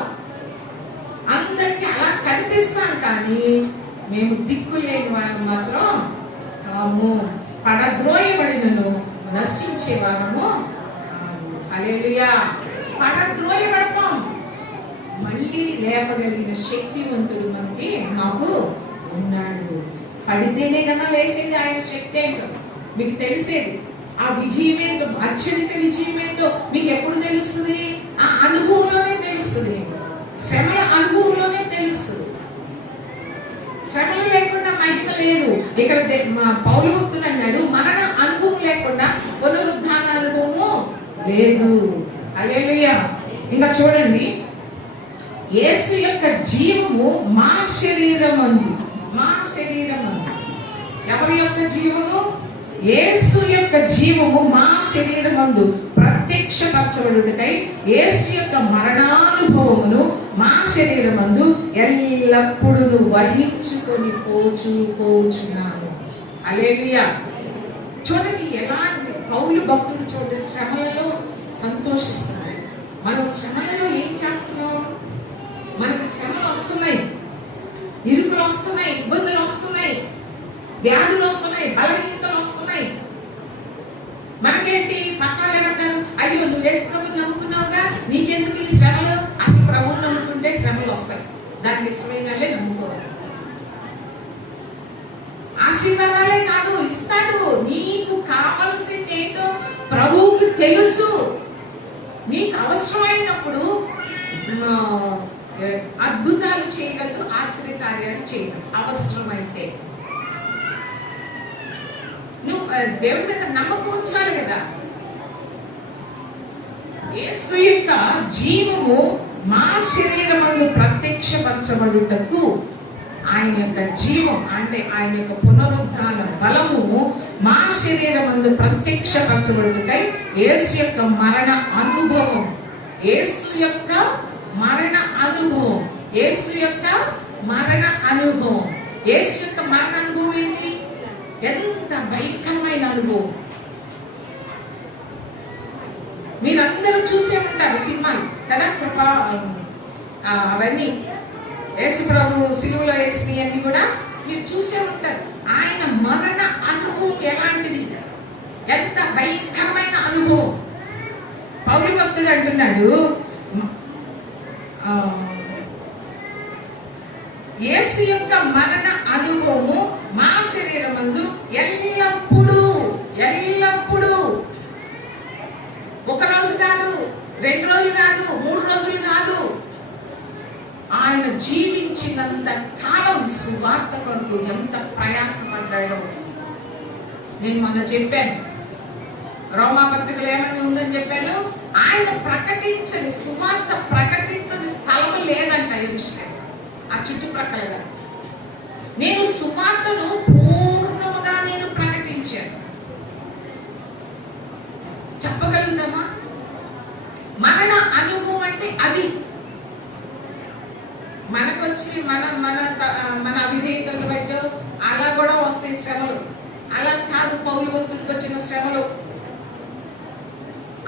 అందరికి అలా కనిపిస్తాం, కానీ మేము దిక్కు లేని వారం మాత్రం కాము. పడద్రోయబడినను నశించే వారము కాదు. హల్లెలూయా. పడద్రోయబడతాం, మళ్ళీ లేపగలిగిన శక్తివంతుడు మాకు ఉన్నాడు. పడితేనే కన్నా లేసేది ఆయన శక్తి ఏంటో మీకు తెలిసేది. ఆ విజయం ఏంటో, అత్యంత విజయం ఏంటో మీకు ఎప్పుడు తెలుస్తుంది? ఆ అనుభవంలోనే తెలుస్తుంది. శ్రమల అనుభవంలోనే తెలుస్తుంది. శ్రమలు లేకుండా మహిమ లేదు. ఇక్కడ పౌలు భక్తుడు అన్నాడు, మరణ అనుభవం లేకుండా పునరుద్ధాన అనుభవము లేదు. హల్లెలూయా. ఇంకా చూడండి, యేసు యొక్క జీవము మా శరీరమందు. ఎవరి యొక్క జీవము? యేసు యొక్క జీవము మా శరీరమందు ప్రత్యక్షపరచబడుటకై యేసు యొక్క మరణానుభవమును మా శరీరమందు ఎల్లప్పుడూ వహించుకొని పోచున్నాను. హల్లెలూయా. చూడండి, ఎలాంటి పౌలు భక్తుడు చూడండి, శ్రమలలో సంతోషిస్తున్నాడు. మనం శ్రమలలో ఏం చేస్తున్నాం? మనకు శ్రమలు వస్తున్నాయి, ఇరుకులు వస్తున్నాయి, ఇబ్బందులు వస్తున్నాయి, వ్యాధులు వస్తున్నాయి, బలహీనతలు వస్తున్నాయి. మనకేంటి? పక్కన ఏమంటారు? అయ్యో, నువ్వు యేసు ప్రభువుని నమ్ముకున్నావుగా, నీకెందుకు ఈ శ్రమలు? అసలు ప్రభువుని నమ్ముకుంటే శ్రమలు వస్తాయి. దానికి ఇష్టమైన వాళ్ళే నమ్ముకోవాలి. ఆశీర్వాదాలే కాదు, ఇస్తాడు. నీకు కావలసింది ఏంటో ప్రభువుకి తెలుసు. నీకు అవసరమైనప్పుడు అద్భుతాలు చేయగలదు, ఆశ్చర్యకార్యాలు చేయగలదు. అవసరమైతే నువ్వు దేవుడి మీద నమ్మకం ఉంచాలి కదా. యేసు యొక్క జీవము మా శరీరమందు ప్రత్యక్షపరచబడుటకు, ఆయన యొక్క జీవం అంటే ఆయన యొక్క పునరుద్ధాన బలము మా శరీరమందు ప్రత్యక్షపరచబడుటకై యేసు యొక్క మరణ అనుభవం. యేసు యొక్క మరణ అనుభవం. యేసు యొక్క మరణ అనుభవం. యేసు యొక్క మరణ అనుభవం ఏంటి? ఎంత భయంకరమైన అనుభవం. మీరందరూ చూసే ఉంటారు సినిమాలు కదా, కృప అవన్నీ, యేసు ప్రభు సిలువలో వేసినవి అన్ని కూడా మీరు చూసే ఉంటారు. ఆయన మరణ అనుభవం ఎలాంటిది, ఎంత భయంకరమైన అనుభవం. పౌలు భక్తుడు అంటున్నాడు, యేసు యొక్క మరణ అనుభవము మా శరీరమందు ఎల్లప్పుడూ ఒక రోజు కాదు, 2 రోజులు కాదు, 3 రోజులు కాదు, ఆయన జీవించినంత కాలం సువార్త కొరకు ఎంత ప్రయాసపడ్డాడో నేను మొన్న చెప్పాను. రోమాపత్రికలు ఏమని ఉందని చెప్పాను, ఆయన ప్రకటించని సువార్త ప్రకటించని స్థలం లేదంట యెరూషలేం ఆ చుట్టుప్రక్కలగా. నేను సువార్తను పూర్ణముగా నేను ప్రకటించాను. చెప్పగలుగుతామా? మరణ అనుభవం అంటే అది. మనకొచ్చి మన మన మన అవిధేయతలు బట్టి అలా కూడా వస్తాయి శ్రమలు. అలా కాదు పౌలు భక్తుడికి వచ్చిన శ్రమలు,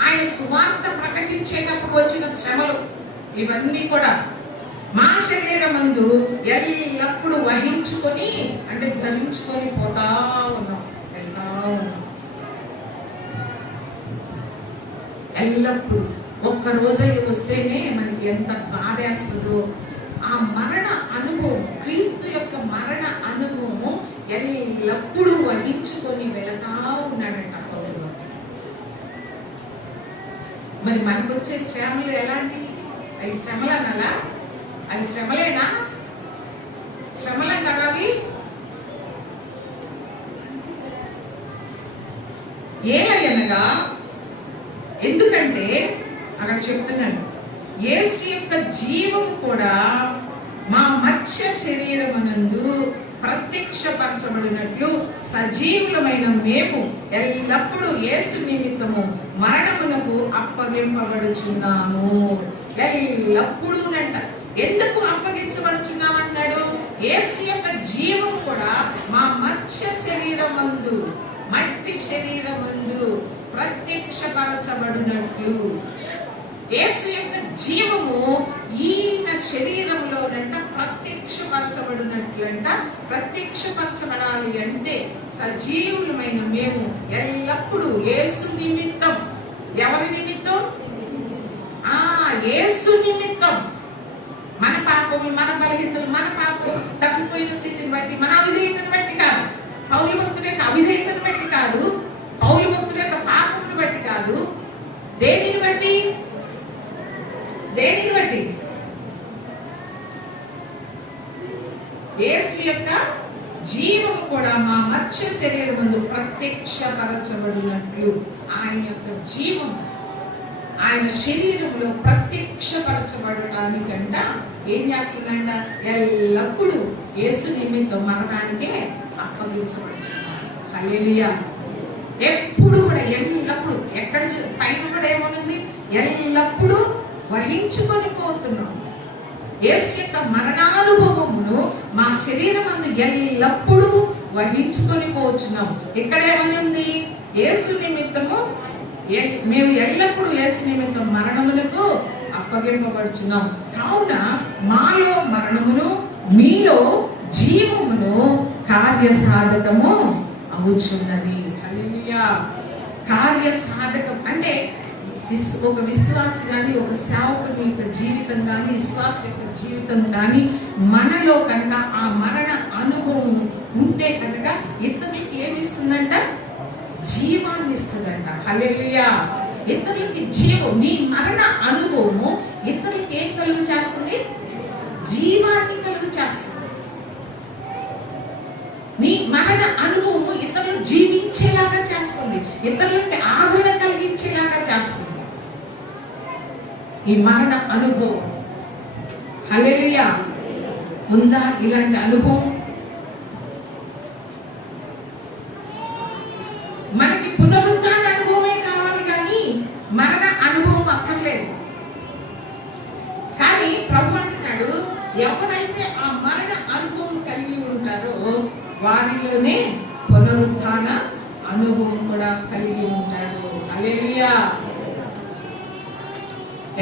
ఆయన సువార్త ప్రకటించేటప్పుడు వచ్చిన శ్రమలు, ఇవన్నీ కూడా మా శరీరమందు ఎల్లప్పుడూ వహించుకొని అంటే ధరించుకొని పోతా ఉన్నాం, వెళ్తా ఉన్నాం. ఎల్లప్పుడు ఒక్క రోజు వస్తేనే మనకి ఎంత బాధేస్తుందో. ఆ మరణ అనుభవం, క్రీస్తు యొక్క మరణ అనుభవము ఎల్లప్పుడూ వహించుకొని వెళతా ఉన్నాడంట పౌలు. మరి మనకు వచ్చే శ్రమలు ఎలాంటివి? అవి శ్రమలు అనాలా? అవి శ్రమలేనా? శ్రమలు అంటారా అవి? ఏలయనగా, ఎందుకంటే అక్కడ చెప్తున్నాను, యేసు యొక్క జీవం కూడా మా మత్స్య శరీరమునందు ప్రత్యక్షపరచబడినట్లు సజీవులమైన మేము ఎల్లప్పుడూ యేసు నిమిత్తము మరణమునకు అప్పగింపబడుచున్నాము. ఎల్లప్పుడూ అంట. ఎందుకు అప్పగించబడుచున్నామన్నాడు? యేసు యొక్క జీవం కూడా మా మత్స్య శరీరమందు, మట్టి శరీరమందు ప్రత్యక్షపరచబడినట్లు. యేసు యొక్క జీవము ఈయన శరీరంలోనంట ప్రత్యక్షపరచబడినట్లంట. ప్రత్యక్షపరచబడాలి అంటే సజీవులమైన మేము ఎల్లప్పుడూ యేసు నిమిత్తం. ఎవరి నిమిత్తం? యేసు నిమిత్తం. మన పాపం, మన బలహీనతలు, మన పాపం తప్పిపోయిన స్థితిని బట్టి, మన అవిధేయతను బట్టి కాదు, పౌలు భక్తుడి యొక్క అవిధేయతను బట్టి కాదు, పౌలు భక్తుడి యొక్క పాపమును బట్టి కాదు. దేనిని బట్టి? దేనిని బట్టి? యేసు యొక్క జీవము కూడా మా మత్స్య శరీరమందు ప్రత్యక్షపరచబడినట్లు. ఆయన యొక్క జీవం ఆయన శరీరంలో ప్రత్యక్షపరచబడటానికంట ఏం చేస్తుందంట? ఎల్లప్పుడూ యేసు నిమిత్తం మరణానికే అప్పగించబడుతున్నారు. హల్లెలూయా. ఎప్పుడు కూడా, ఎల్లప్పుడు, ఎక్కడ పైన కూడా ఏమనుంది? ఎల్లప్పుడూ వహించుకొని పోతున్నాం. యేసు యొక్క మరణానుభవమును మా శరీరమందు ఎల్లప్పుడూ వహించుకొని పోతున్నాం. ఇక్కడ ఏమని ఉంది? యేసు నిమిత్తము మేము ఎల్లప్పుడూ యేసు నిమిత్తం మరణములకు అప్పగింపబడుచున్నాం. కావున మాలో మరణమును మీలో జీవమును కార్యసాధకము అవుచున్నది. హల్లెలూయా. కార్యసాధకం అంటే ఒక విశ్వాసి కానీ, ఒక సేవకుని యొక్క జీవితం కానీ, విశ్వాసి యొక్క జీవితం కానీ మనలో కనుక ఆ మరణ అనుభవం ఉంటే కనుక ఇతరులకి ఏమిస్తుందంట? జీవాన్ని ఇస్తుందంట. హల్లెలూయా. ఇతరులకి జీవం. నీ మరణ అనుభవము ఇతరులకి ఏం కలుగు చేస్తుంది? జీవాన్ని కలుగు చేస్తుంది. నీ మరణ అనుభవము ఇతరులు జీవించేలాగా చేస్తుంది, ఇతరులకి ఆదరణ కలిగించేలాగా చేస్తుంది ఈ మరణ అనుభవం. హల్లెలూయా. ఉందా ఇలాంటి అనుభవం? మనకి పునరుద్ధాన అనుభవమే కావాలి కానీ మరణ అనుభవం అక్కర్లేదు. కానీ ప్రభు అంటున్నాడు, ఎవరైతే ఆ మరణ అనుభవం కలిగి ఉంటారో వారిలోనే పునరుద్ధాన అనుభవం కూడా కలిగి ఉంటారు. హల్లెలూయా.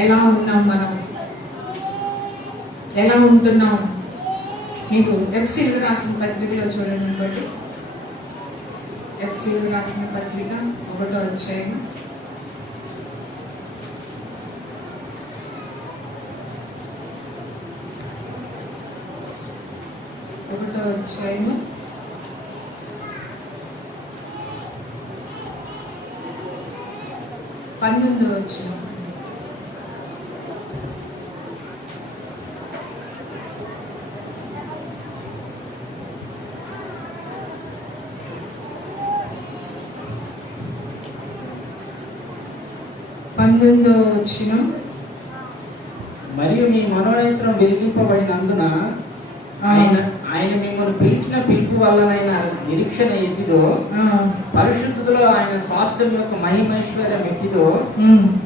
ఎలా ఉన్నాం మనం? ఎలా ఉంటున్నాం? మీకు ఎఫ్సీలకు రాసిన పత్రికలో చూడండి. బట్టి ఎఫ్సీలకు రాసిన పత్రిక 1వ అధ్యాయం 1వ అధ్యాయము 19వ వచనం. 19వ వచనం. మరియు మీ మనోనేత్రం వెలిగింపబడినందున ఆయన మిమ్మల్ని పిలిచిన పిలుపు వల్లనైన నిరీక్షణ ఎట్టిదో, పరిశుద్ధులో ఆయన స్వాస్థ్యం యొక్క మహిమైశ్వర్యం ఎట్టిదో,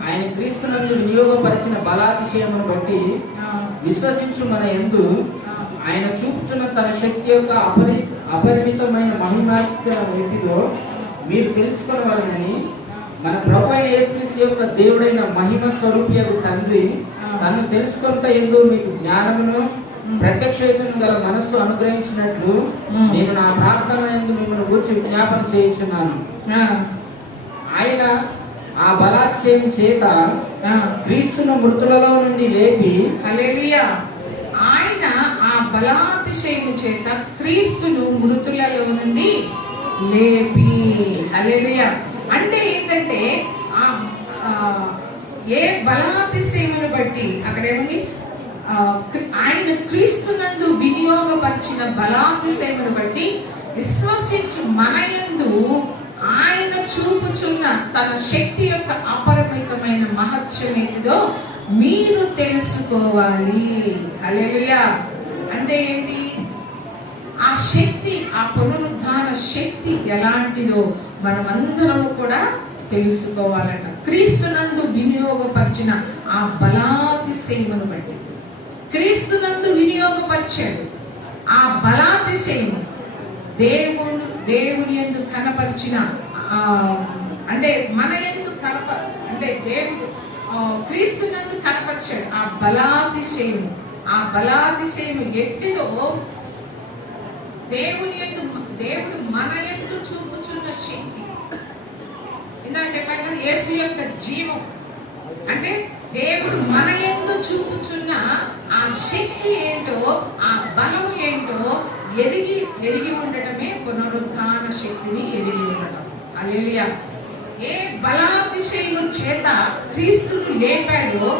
ఆయన క్రీస్తునందు వినియోగపరిచిన బలాతిశయమును బట్టి విశ్వసించు మన యందు ఆయన చూపుతున్న తన శక్తి యొక్క అపరిమితమైన మహిమాత్మ్యం ఎట్టిదో మీరు తెలుసుకోవాలని మన ప్రభు అయిన యేసుక్రీస్తు యొక్క దేవుడైన మహిమ స్వరూపియగు తండ్రి తను తెలుసుకొనుట యందు మీకు జ్ఞానమును ప్రత్యక్షతను గల మనస్సు అనుగ్రహించినట్లు నేను నా ప్రార్థన యందు మిమ్మల్ని గురించి విజ్ఞాపన చేయించున్నాను. ఆయన ఆ బలాతిశయం చేత క్రీస్తును మృతులలో నుండి లేపి, హల్లెలూయా, ఆయన ఆ బలాతిశయము చేత క్రీస్తును మృతులలో నుండి లేపి, హల్లెలూయా. అంటే ఏంటంటే ఏ బలాతిశయమును బట్టి అక్కడ ఏముంది, ఆయన క్రీస్తునందు వినియోగపరిచిన బలాతిశయమును బట్టి విశ్వసించు మన యందు ఆయన చూపుచున్న తన శక్తి యొక్క అపరిమితమైన మహత్యం ఏంటిదో మీరు తెలుసుకోవాలి. హల్లెలూయా. అంటే ఏంటి? ఆ శక్తి, ఆ పునరుద్ధాన శక్తి ఎలాంటిదో మనమందరము కూడా తెలుసుకోవాలట. క్రీస్తునందు వినియోగపరిచిన ఆ బలాతిశయమును బట్టి, క్రీస్తునందు వినియోగపరిచాడు ఆ బలాతిశయము, దేవుని యందు కనపరిచిన అంటే మన యందు అంటే దేవుడు క్రీస్తునందు కనపరిచాడు ఆ బలాతిశయము. ఆ బలాతిశయము ఎట్టిదో దేవుడు మన యందు చూపుచున్న శక్తి. ఇందాక చెప్పాను కదా, యేసు యొక్క జీవం అంటే దేవుడు మన యందు చూపుచున్న ఆ శక్తి ఏంటో, ఆ బలము ఏంటో ఎరిగి ఉండటమే పునరుద్ధాన శక్తిని ఎరిగి ఉండటం. హల్లెలూయా. ఏ బలాతిశయము చేత క్రీస్తును లేపాడో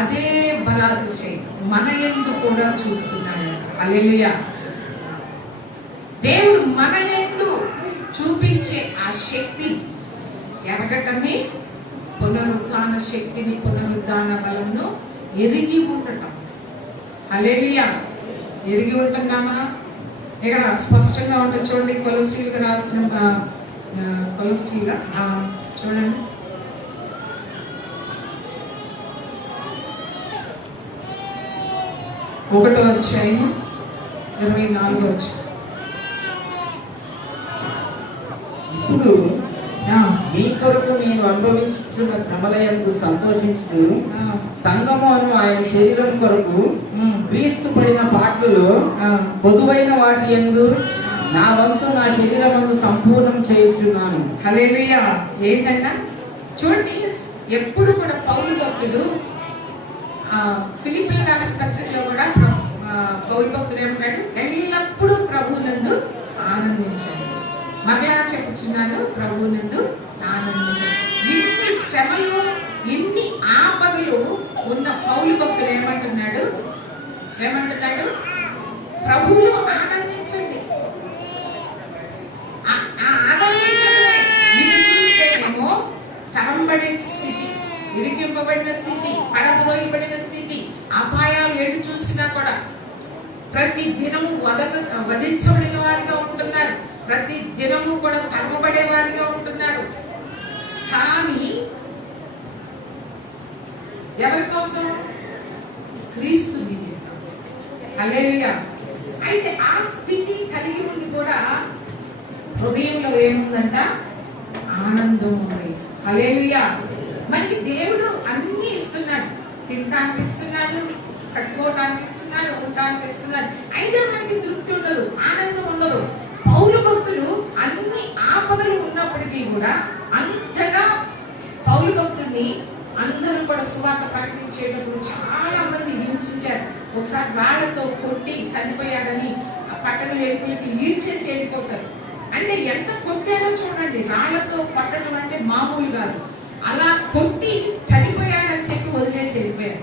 అదే బలాతిశయం మన యందు కూడా చూపుతున్నాడు. హల్లెలూయా. దేవుడు మన యందు చూపించే ఆ శక్తి ఎరగటమే పునరుద్ధాన శక్తిని, పునరుద్ధాన బలమును ఎరిగి ఉండటం. హల్లెలూయా. ఎరిగి ఉంటున్నామా? ఇక్కడ స్పష్టంగా ఉంటుంది చూడండి, కొలస్సీలకు రాసిన చూడండి, ఒకటో అధ్యాయము 24వ వచనం. ఇప్పుడు మీ కొరకు నేను అనుభవించుతున్న శ్రమలయందు సంతోషించుతూ సంగము అను ఆయన శరీరం కొరకు క్రీస్తు పడిన పాటలలో పొదువైన వాటి యందు నా వంతు నా శరీరమందు సంపూర్ణం చేయుచున్నాను. హల్లెలూయా. ఏంటన్నా చూడండి, ఎప్పుడు కూడా పౌలు భక్తుడు ఫిలిప్పీ రాసిన పత్రికలో కూడా పౌలు భక్తుడు ఏమంటాడు, ఎల్లప్పుడూ ప్రభువునందు ఆనందించాడు. మరలా చెప్పుచున్నాను, ప్రభువునందు ఆనందించాడు. ఇన్ని శ్రమలు, ఇన్ని ఆపదలు ఉన్న పౌలు భక్తుడు ఏమంటున్నాడు, ప్రభువులో ఆనందించండి. ఆనందించడమే. ఇది చూస్తేనేమో తరంబడే స్థితి, ఇరికింపబడిన స్థితి, పడద్రోయబడిన స్థితి, అపాయాలు ఎటు చూసినా కూడా ప్రతి దినము వధించబడిన వారిగా ఉంటున్నారు, ప్రతి దినము కూడా తరమబడే వారిగా ఉంటున్నారు. కానీ ఎవరి కోసం? క్రీస్తు నిమిత్తం. హల్లెలూయా. అయితే ఆ స్థితి కలిగి ఉండి కూడా హృదయంలో ఏముందంట? ఆనందం ఉంది. హల్లెలూయా. మనకి దేవుడు అన్ని ఇస్తున్నాడు, తినడానికి ఇస్తున్నాడు, కట్టుకోవడానికి ఇస్తున్నాడు, ఉండడానికి ఇస్తున్నాడు. అయితే మనకి తృప్తి ఉండదు, ఆనందం ఉండదు. పౌలు భక్తులు అన్ని ఆపదలు ఉన్నప్పటికీ కూడా అంతగా పౌలు భక్తుల్ని అందరూ కూడా సువార్త ప్రకటించేటప్పుడు చాలా మంది హింసించారు. ఒకసారి రాళ్లతో కొట్టి చనిపోయాడని ఆ పట్టణ వేపులకి ఈడ్చేసి వెళ్ళిపోతారు. అంటే ఎంత కొట్టారో చూడండి. రాళ్లతో కొట్టడం అంటే మామూలు కాదు. అలా కొట్టి చనిపోయాడని చెప్పి వదిలేసి వెళ్ళిపోయారు.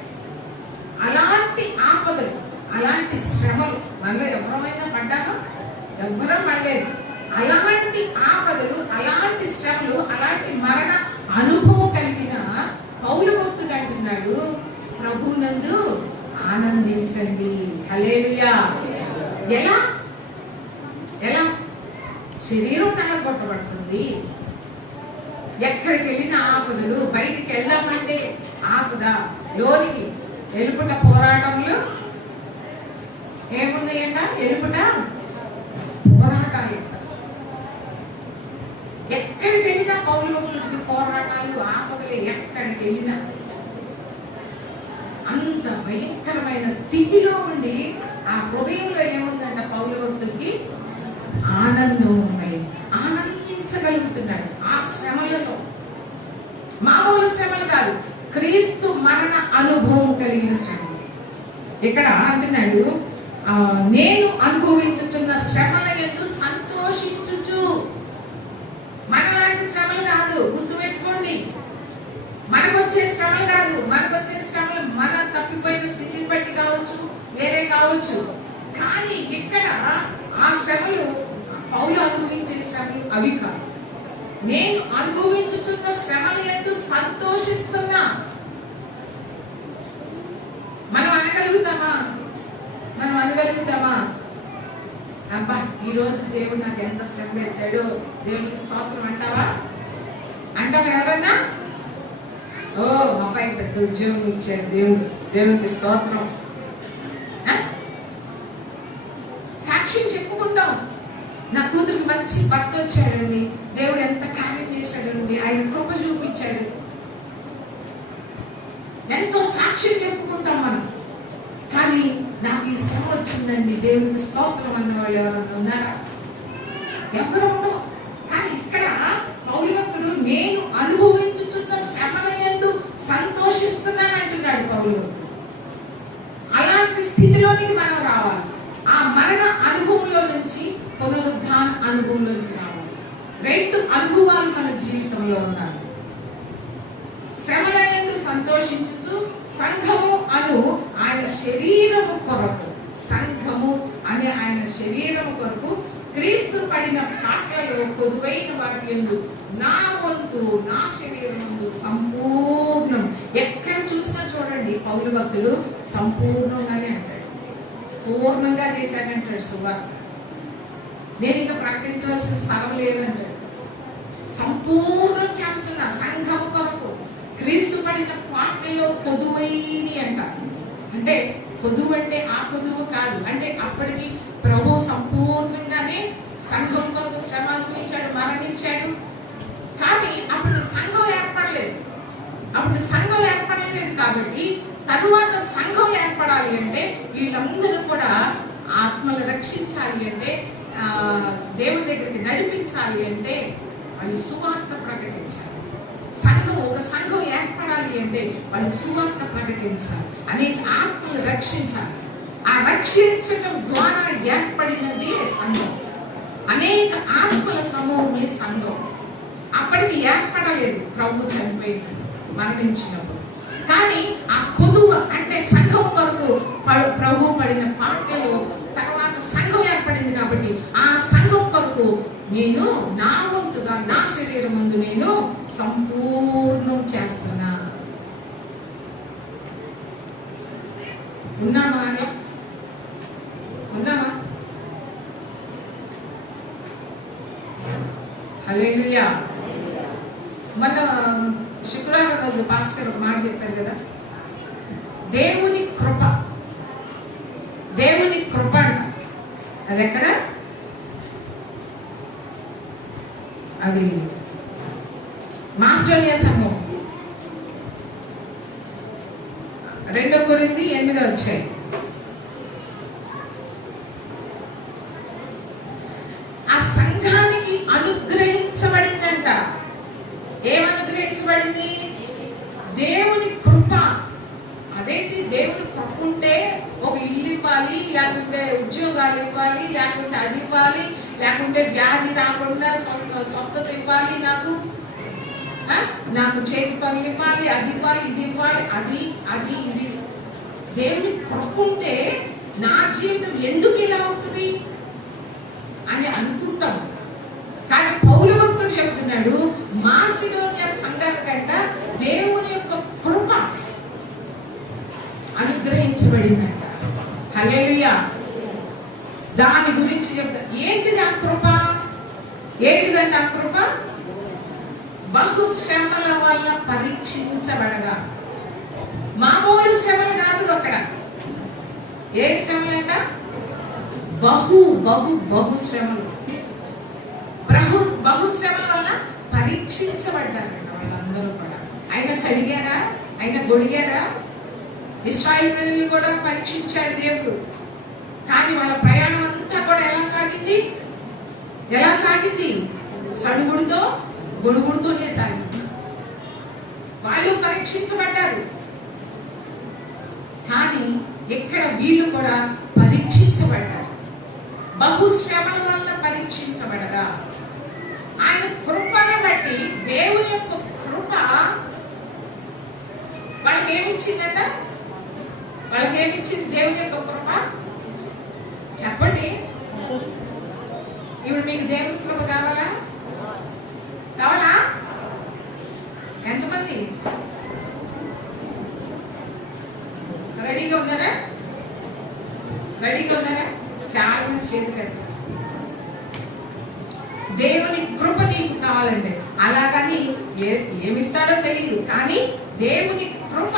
అలాంటి ఆపదలు, అలాంటి శ్రమలు మనలో ఎవరైనా పడ్డామో? ఎవ్వరం పడలేదు. అలాంటి ఆపదలు, అలాంటి శ్రమలు, అలాంటి మరణ అనుభవం కలిగిన ప్రభువునందు ఆనందించండి. హల్లెలూయా. ఎలా ఎలా శరీరం నలగొట్టబడుతుంది. ఎక్కడికి వెళ్ళిన ఆపదలు, బయటికి వెళ్ళామంటే ఆపద, లోనికి ఎలుపుట పోరాటంలో ఏమున్నాయంట? ఎలుపుట పోరాటాలు. ఎక్కడికి వెళ్ళినా పౌలు భక్తుడికి పోరాటాలు, ఆపదలే. ఎక్కడికి వెళ్ళినా అంత భయంకరమైన స్థితిలో ఉండి ఆ హృదయంలో ఏముందంట? పౌలు భక్తుడికి ఆనందం ఉన్నాయి. ఆనందించగలుగుతున్నాడు ఆ శ్రమలలో. మామూలు శ్రమలు కాదు, క్రీస్తు మరణ అనుభవం కలిగిన శ్రమ. ఇక్కడ అంటున్నాడు, నేను అనుభవించుతున్న శ్రమల యందు సంతోషించుచు. మనలాంటి శ్రమలు కాదు, గుర్తుపెట్టుకోండి. మనకొచ్చే శ్రమలు కాదు. మనకొచ్చే శ్రమలు మన తప్పిపోయిన స్థితిని బట్టి కావచ్చు, వేరే కావచ్చు. కానీ ఇక్కడ ఆ శ్రమలు పౌలు అనుభవించే శ్రమలు అవి కాదు. నేను అనుభవించుతున్న శ్రమల యందు సంతోషిస్తున్నా. మనం అనగలుగుతామా? మనం అనగలుగుతామా? అబ్బా ఈరోజు దేవుడు నాకు ఎంత శ్రమ పెట్టాడో, దేవుడికి స్తోత్రం అంటావా? అంటావా ఎవరన్నా? ఓ మా అబ్బాయికి పెద్ద ఉద్యోగం ఇచ్చాడు దేవుడు, దేవుడికి స్తోత్రం. సాక్ష్యం చెప్పుకుంటాం. నా కూతురికి మంచి భర్త వచ్చాడండి, దేవుడు ఎంత కార్యం చేశాడండి, ఆయన కృప చూపించాడు. ఎంతో సాక్ష్యం చెప్పుకుంటాం మనం. కానీ నాకు ఈ శ్రమ వచ్చిందండి, దేవుడికి స్తోత్రం అన్న వాళ్ళు ఎవరన్నా ఉన్నారా? ఎవరు ఉండవు. కానీ ఇక్కడ పౌలు భక్తుడు నేను అనుభవించుతున్న శ్రమల యందు సంతోషిస్తున్నాను అంటున్నాడు పౌలు భక్తుడు. అలాంటి స్థితిలోనికి మనం రావాలి. ఆ మరణ అనుభవంలో నుంచి పునరుద్ధాన అనుభవంలోకి రావాలి. రెండు అనుభవాలు మన జీవితంలో ఉన్నాయి. శ్రమల యందు సంతోషించుచు సంఘము అను ఆయన శరీరము కొరకు, సంఘము అనే ఆయన శరీరము కొరకు క్రీస్తు పడిన పాటలలో పొదువైన వాటి యందు నా వంతు, నా శరీరము సంపూర్ణం. ఎక్కడ చూసినా చూడండి పౌలు భక్తుడు సంపూర్ణంగానే అంటాడు. పూర్ణంగా చేశాడంటాడు సువార్త. నేను ఇంకా ప్రకటించవలసిన స్థలం లేదంటాడు. సంపూర్ణం చేస్తున్నా సంఘము కొరకు. క్రీస్తు పడిన పాటలలో పొదువైని అంట. అంటే పొదువు అంటే ఆ పొదువు కాదు. అంటే అప్పటికి ప్రభు సంపూర్ణంగానే సంఘం కొరకు శ్రమ అనుభవించాడు, మరణించాడు. కానీ అప్పుడు సంఘం ఏర్పడలేదు. కాబట్టి తరువాత సంఘం ఏర్పడాలి అంటే వీళ్ళందరూ కూడా ఆత్మలు రక్షించాలి అంటే దేవుడి దగ్గరికి నడిపించాలి అంటే వాళ్ళు సువార్త ప్రకటించాలి. ఒక సంఘం ఏర్పడాలి అంటే వాళ్ళు సువార్త ప్రకటించాలి, అనేక ఆత్మలు రక్షించాలి. ఆ రక్షించటం ద్వారా ఏర్పడినది సంఘం. అనేక ఆత్మల సమూహమే సంఘం. అప్పటికి ఏర్పడలేదు, ప్రభు చనిపోయినప్పుడు, మరణించినప్పుడు. కానీ ఆ కొదువ అంటే సంఘం కొరకు ప్రభు పడిన పాటలో తర్వాత సంఘం ఏర్పడింది. కాబట్టి ఆ సంఘం కొరకు నేను నా వంతుగా నా శరీరం ముందు నేను సంపూర్ణం చేస్తున్నా. ఉన్నామా? ఉన్నామా? హల్లెలూయా. మన శుక్రవారం రోజు పాస్టర్ ఒక మాట చెప్పారు కదా, దేవుని కృప. దేవుని కృప అంట. అది ఎక్కడ? అది మాస్టర్నియా సంఘం 2 కొరింథీ 8 వచ్చాయి. ఆ సంఘానికి అనుగ్రహించబడిందంట. ఏమనుగ్రహించబడింది? దేవుని కృప. అదేంటి? దేవుని కృప ఉంటే ఒక ఇల్లు ఇవ్వాలి, లేకుంటే ఉద్యోగాలు ఇవ్వాలి, లేకుంటే అది ఇవ్వాలి, లేకుంటే వ్యాధి రాకుండా స్వస్థత ఇవ్వాలి, నాకు చేతి పనులు ఇవ్వాలి, అది ఇవ్వాలి, ఇది ఇవ్వాలి, అది ఇది. దేవుని కృప ఉంటే నా జీవితం ఎందుకు ఇలా అవుతుంది అని అనుకుంటాం. కానీ పౌలు భక్తుడు చెప్తున్నాడు, మాసిడోనియా సంఘం కంట దేవుని యొక్క కృప అనుగ్రహించబడిందంట. హల్లెలూయా. దాని గురించి చెప్తా. ఏంటిది ఆ కృప? ఏంటిదంటే ఆ కృప బహుశ్రమల వల్ల పరీక్షించబడగా. మామూలు శ్రమలు కాదు. అక్కడ ఏ శ్రమలంట? బహు బహు బహుశ్రమలు. బహుశ్రమల వల్ల పరీక్షించబడ్డారంట వాళ్ళందరూ కూడా. ఆయన సడిగారా? ఆయన గొడిగారా? ఇశ్రాయేలు ప్రజలు కూడా పరీక్షించాడు దేవుడు. కానీ వాళ్ళ ప్రయాణం అంతా కూడా ఎలా సాగింది? సడుగుడుతో గొడుగుడుతోనే సాగింది. వాళ్ళు పరీక్షించబడ్డారు. కానీ ఇక్కడ వీళ్ళు కూడా పరీక్షించబడ్డారు. బహుశ్రమల వల్ల పరీక్షించబడగా ఆయన కృపను బట్టి, దేవుని యొక్క కృప వాళ్ళకి ఏమిచ్చిందట? దేవుని యొక్క కృప చెప్పండి. ఇప్పుడు మీకు దేవుని కృప కావాలా? ఎంతమంది రెడీగా ఉన్నారా? చాలా మంది చేతులు. దేవుని కృప నీకు కావాలండి. అలాగని ఏమిస్తాడో తెలియదు, కానీ దేవుని కృప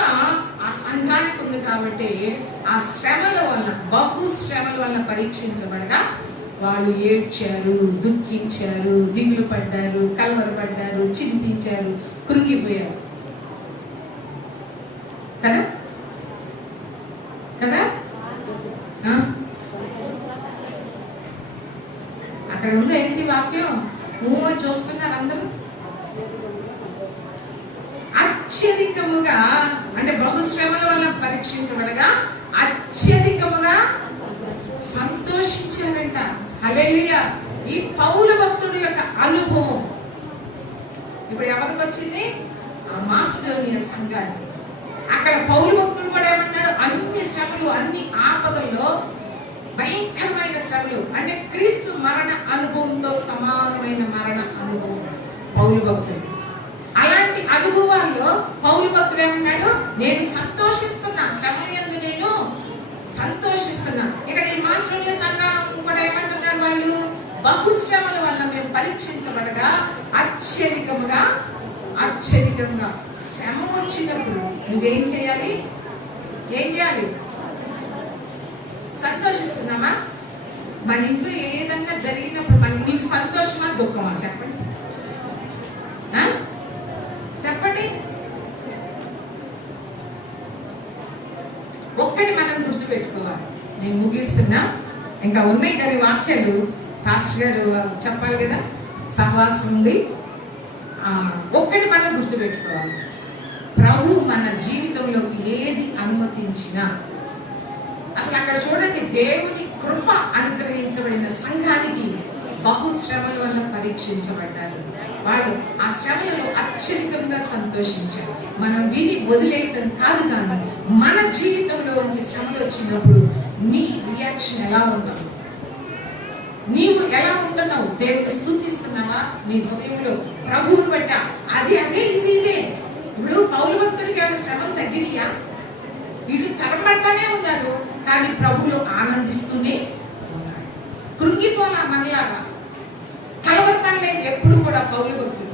ఆ సంఘానికి ఉంది కాబట్టి ఆ శ్రమల వల్ల, బహుశ్రమల వల్ల పరీక్షించబడగా వాళ్ళు ఏడ్చారు, దుఃఖించారు, దిగులు పడ్డారు, కలవరపడ్డారు, చింతించారు, కృంగిపోయారు కదా కదా. అక్కడ ఉందో ఏంటి వాక్యం? చూస్తున్నారు అందరూ. అత్యధికముగా అంటే బహుశ్రమల వల్ల పరీక్షించబడగా అత్యధికముగా సంతోషించారంట. హల్లెలూయా. ఈ పౌలు భక్తుడి యొక్క అనుభవం ఇప్పుడు ఎవరికి వచ్చింది? ఆ మాసిదోనియా సంఘానికి. అక్కడ పౌలు భక్తుడు కూడా ఏమన్నాడు? అన్ని శ్రమలు, అన్ని ఆపదల్లో భయంకరమైన శ్రమలు అంటే క్రీస్తు మరణ అనుభవంతో సమానమైన మరణ అనుభవం పౌలు భక్తుడు. అలాంటి అనుభవాల్లో పౌలు భక్తుడు ఏమన్నాడు? నేను సంతోషిస్తున్నా, శ్రమయందు నేను సంతోషిస్తున్నా. ఇక్కడ ఈ మాసిదోనియా సంఘం కూడా ఏమంటున్నారు? వాళ్ళు బహుశ్రమల వల్ల మేము పరీక్షించబడగా అత్యధికంగా శ్రమ వచ్చినప్పుడు నువ్వేం చేయాలి? సంతోషిస్తున్నామా? మన ఇంట్లో ఏదన్నా జరిగినప్పుడు నీకు సంతోషమా దుఃఖమా? చెప్పండి. ఒక్కటి మనం గుర్తుపెట్టుకోవాలి. నేను ముగిస్తున్నా, ఇంకా ఉన్నాయి కానీ వాక్యాలు పాస్టర్ గారు చెప్పాలి కదా, సహవాసం ఉంది. ఒక్కటి మనం గుర్తుపెట్టుకోవాలి. ప్రభు మన జీవితంలోకి ఏది అనుమతించినా, అసలు అక్కడ చూడండి, దేవుని కృప అనుగ్రహించబడిన సంఘానికి బహుశ్రమల వల్ల పరీక్షించబడ్డారు. వాళ్ళు ఆ శ్రమలలో అత్యధికంగా సంతోషించారు. మనం విని వదిలేయటం కాదు, కానీ మన జీవితంలో శ్రమలు వచ్చినప్పుడు నీ రియాక్షన్ ఎలా ఉందో, నీవు ఎలా ఉంటున్నావు? దేవుని స్తుతిస్తున్నావా? నీ హృదయంలో ప్రభువుని బట్ట అదే ఇదే. ఇప్పుడు పౌలు భక్తుడికి ఏమైనా శ్రమలు తగ్గినాయా? వీళ్ళు తరబడతానే ఉన్నారు, కానీ ప్రభువులో ఆనందిస్తూనే ఉన్నారు. కృంగిపోలా మనలాగా కలవరపడలేదు ఎప్పుడు కూడా పౌలు భక్తుడు.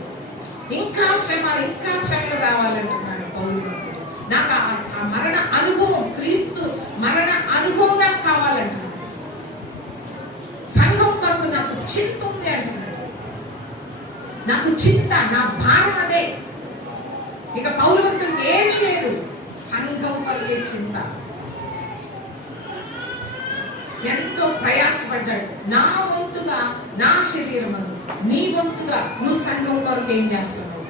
ఇంకా శ్రమలు కావాలంటున్నాడు పౌలు భక్తుడు. నాకు ఆ మరణ అనుభవం, క్రీస్తు మరణ అనుభవం నాకు కావాలంటున్నాడు. సంఘం కొరకు నాకు చింత ఉంది అంటున్నాడు. నాకు చింత, నా భారం అదే. ఇక పౌలు భక్తుడికి ఏమీ లేదు, సంఘం కొరకే చింత. ఎంతో ప్రయాసపడ్డాడు. నా వంతుగా నా శరీరం, నీ వంతుగా నువ్వు సంఘం కొరకు ఏం చేస్తున్నావు?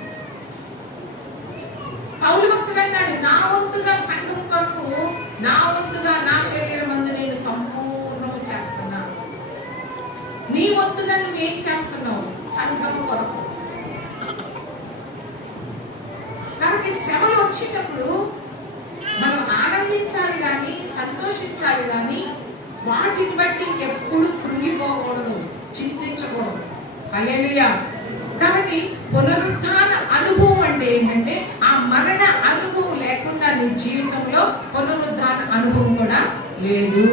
పౌలు భక్తుడు అన్నాడు, నా వంతుగా సంఘం కొరకు, నా వంతుగా నా శరీరం నేను సంపూర్ణం చేస్తున్నా. నీ వంతుగా నువ్వేం చేస్తున్నావు? సంఘం కొరకు. కాబట్టి శ్రమలు వచ్చినప్పుడు మనం ఆనందించాలి కానీ, సంతోషించాలి కానీ, వాటిని బట్టి ఎప్పుడు కృంగిపోకూడదు, చింతించకూడదు. హల్లెలూయా. కాబట్టి పునరుత్థాన అనుభవం అంటే ఏంటంటే ఆ మరణ అనుభవం లేకుండా నీ జీవితంలో పునరుద్ధాన అనుభవం కూడా లేదు.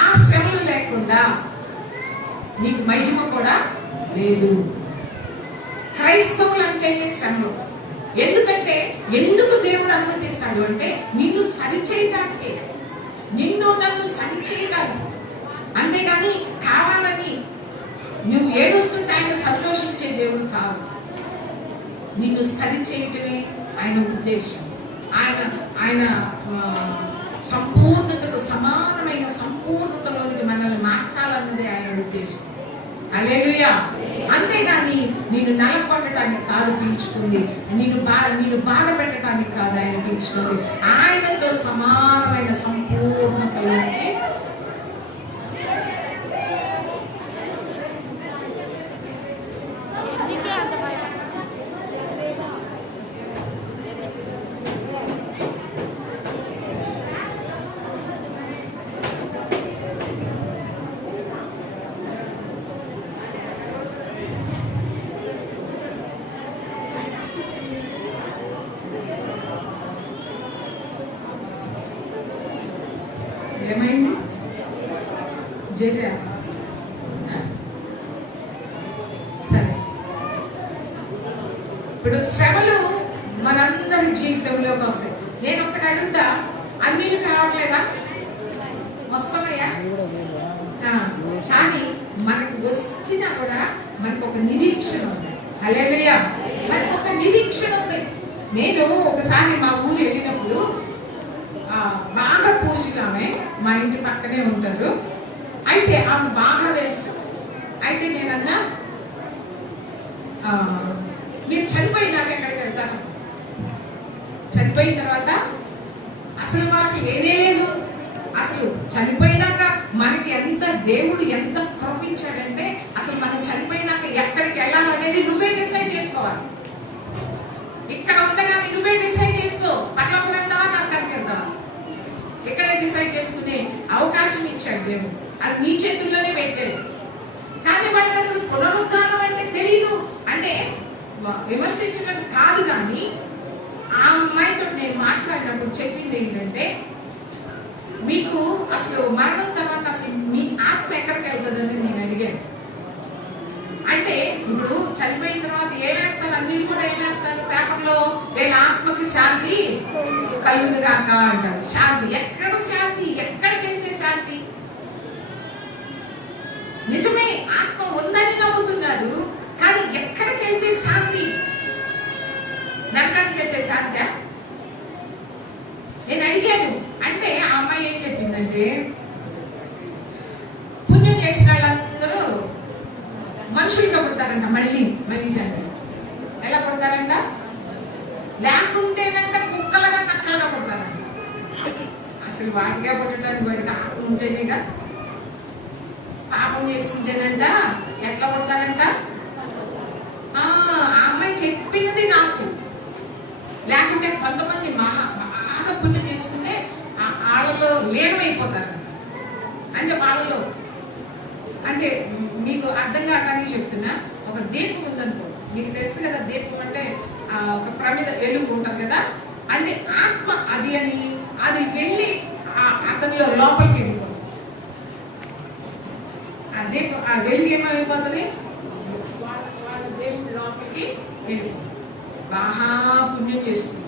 ఆ శ్రమలు లేకుండా నీకు మహిమ కూడా లేదు. క్రైస్తవులు అంటేనే శ్రమలు. ఎందుకంటే ఎందుకు దేవుడు అనుమతిస్తాడు అంటే నిన్ను సరిచేయడానికి, నిన్ను నన్ను సరిచేయడానికి. అంతేగాని కావాలని నువ్వు ఏడుస్తుంటే ఆయన సంతోషించే దేవుడు కాదు. నిన్ను సరిచేయటమే ఆయన ఉద్దేశం. ఆయన సంపూర్ణతకు సమానమైన సంపూర్ణతలోనికి మనల్ని మార్చాలన్నదే ఆయన ఉద్దేశం. హల్లెలూయా. అంతేగాని నిన్ను నలకొట్టడానికి కాదు పిలుచుకుంది, నిన్ను బాధ పెట్టడానికి కాదు ఆయన పిలుచుకుంది. ఆయనతో సమానమైన సంపూర్ణతలోనికి ఏమైంది జరా? సరే, ఇప్పుడు శ్రమలు మనందరి జీవితంలోకి వస్తాయి. నేను ఒకటి అడుగుతా, అన్ని కావట్లేదా? వస్తాయా? కానీ మనకు వచ్చినా కూడా మనకు ఒక నిరీక్షణ ఉంది. హల్లెలూయా. మనకు ఒక నిరీక్షణ ఉంది. నేను ఒకసారి మా ఊరు వెళ్ళినప్పుడు బాగా పూజలామే మా ఇంటి పక్కనే ఉంటారు. అయితే ఆమె బాగా తెలుసు. అయితే నేనన్నా, మీరు చనిపోయినాక ఎక్కడికి వెళ్తారు? చనిపోయిన తర్వాత అసలు మనకి ఏదే లేదు. అసలు చనిపోయినాక మనకి దేవుడు ఎంత కృపించాడంటే అసలు మనం చనిపోయినాక ఎక్కడికి వెళ్ళాలనేది నువ్వే డిసైడ్ చేసుకోవాలి. ఇక్కడ ఉండగా నువ్వే డిసైడ్ చేసుకో. పట్లకు వెళ్తావా, నరకానికి వెళ్తావా? ఇక్కడే డిసైడ్ చేసుకునే అవకాశం ఇచ్చాడు దేవుడు. అది నీ చేతుల్లోనే పెట్టాడు. కానీ వాళ్ళకి అసలు పునరుద్ధానం అంటే తెలియదు. అంటే విమర్శించడం కాదు, కానీ ఆ అమ్మాయితో నేను మాట్లాడినప్పుడు చెప్పింది ఏంటంటే, మీకు అసలు మరణం తర్వాత అసలు మీ ఆత్మ ఎక్కడికి వెళ్తుందని నేను అడిగాను. అంటే ఇప్పుడు చనిపోయిన తర్వాత ఏమేస్తారు? అన్ని కూడా ఏమేస్తారు పేపర్లో, వీళ్ళ ఆత్మకి శాంతి కలుగునుగాక అంటారు. శాంతి ఎక్కడ? శాంతి ఎక్కడికి వెళ్తే శాంతి? నిజమే, ఆత్మ ఉందని నమ్ముతున్నారు, కానీ ఎక్కడికి వెళ్తే శాంతి? నరకానికి వెళ్తే శాంతి? నేను అడిగాను. అంటే ఆ అమ్మాయి ఏం చెప్పిందంటే, పుణ్యం చేసిన వాళ్ళందరూ మనుషులుగా పుడతారంట, మళ్ళీ చనిపోయి. ఎలా పుడతారంట? లేకుంటేనంట కుక్కలుగా నక్కలుగా పుడతారంట. అసలు వాటిగా పుట్టడానికి వాడికి ఆత్మ ఉంటేనేగా. పాపం చేసుకుంటేనంట ఎట్లా పుడతారంట? ఆ అమ్మాయి చెప్పినది నాకు. లేకుంటే కొంతమంది బాగా పుణ్యం చేసుకుంటే వాళ్ళలో లీనమైపోతారంట. అంటే వాళ్ళలో అంటే మీకు అర్థం కావడానికి చెప్తున్నా. ఒక దీపం ఉందనుకో, మీకు తెలుసు కదా, దీపం అంటే ఒక ప్రమిద వెలుగు ఉంటుంది కదా. అంటే ఆత్మ అది అని అది వెళ్ళి అతనిలో లోపలికి వెళ్ళిపోతుంది. ఆ దీపం ఆ వెలుగు ఏమైపోతుంది? వాళ్ళ దేవుడి లోపలికి వెళ్ళిపోతుంది. బాగా పుణ్యం చేస్తుంది,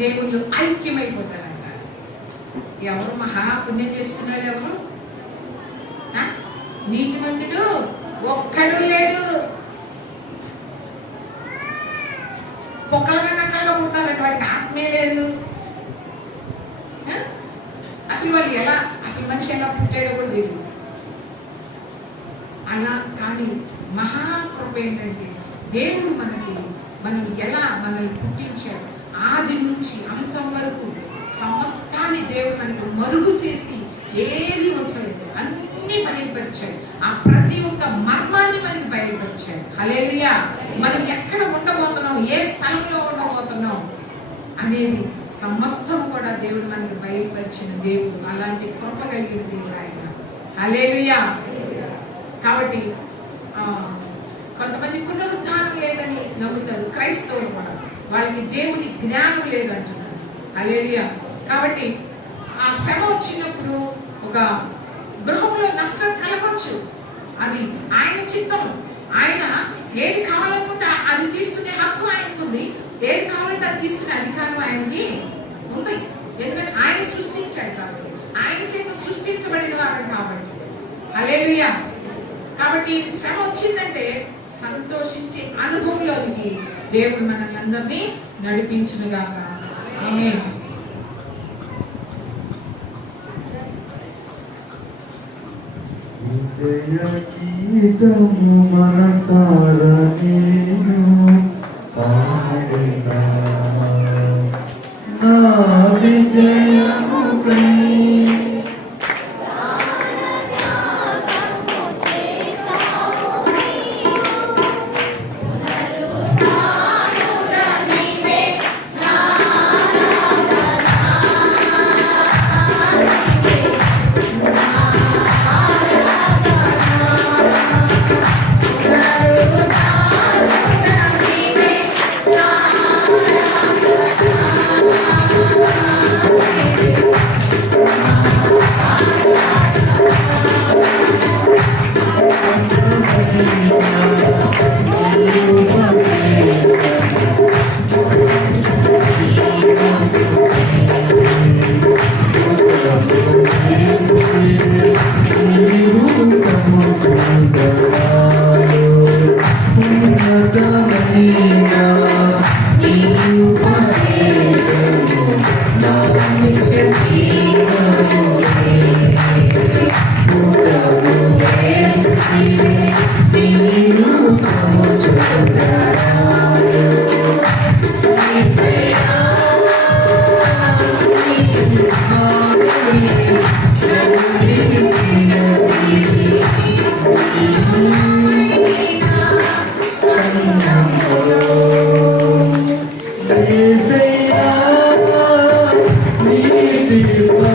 దేవుళ్ళు ఐక్యమైపోతారంట. ఎవరు మహాపుణ్యం చేసుకున్నాడు? ఎవరు? నీతిమంతుడు ఒక్కడు లేడు. కుక్కలుగా నక్కలుగా పుడతారంట, వాడికి ఆత్మే లేదు. అసలు వాళ్ళు ఎలా, అసలు మనిషి ఎలా పుట్టాడో కూడా తెలియదు. అలా కానీ మహాకృప ఏంటంటే, దేవుడు మనం ఎలా మనల్ని పుట్టించాడు, ఆది నుంచి అంతం వరకు సమస్తాన్ని దేవుడు మనకు మరుగు చేసి ఏది ఉంచలేదు, అన్ని బయలుపరిచాడు. ఆ ప్రతి ఒక్క మర్మాన్ని మనకి బయలుపరిచాడు. హల్లెలూయా. మనం ఎక్కడ ఉండబోతున్నాం, ఏ స్థలంలో ఉండబోతున్నాం అనేది సమస్తం కూడా దేవుడు మనకి బయలుపరిచిన దేవుడు. అలాంటి కృప కలిగిన దేవుడు ఆయన. హల్లెలూయా. కాబట్టి కొంతమంది పునరుద్ధానం లేదని నమ్ముతారు క్రైస్తవులు కూడా. వాళ్ళకి దేవుని జ్ఞానం లేదంటున్నారు. హల్లెలూయా. కాబట్టి ఆ శ్రమ వచ్చినప్పుడు ఒక గృహంలో నష్టం కలగవచ్చు. అది ఆయన చిత్తం. ఆయన ఏది కావాలనుకుంటే అది తీసుకునే హక్కు ఆయనకు ఉంది. ఏది కావాలంటే అది తీసుకునే అధికారం ఆయనకి ఉంది. ఎందుకంటే ఆయన సృష్టించాడు కాబట్టి, ఆయన చేత సృష్టించబడిన వారు కాబట్టి. హల్లెలూయా. కాబట్టి శ్రమ వచ్చిందంటే సంతోషించే అనుభవంలోనికి దేవుడు మనల్ని అందరినీ నడిపించునుగాక. ఆమేన్. విజయ గీతము మనసారా నేను పాడెదా, నా విజయముకై యేసయ్యా నీ దీవెన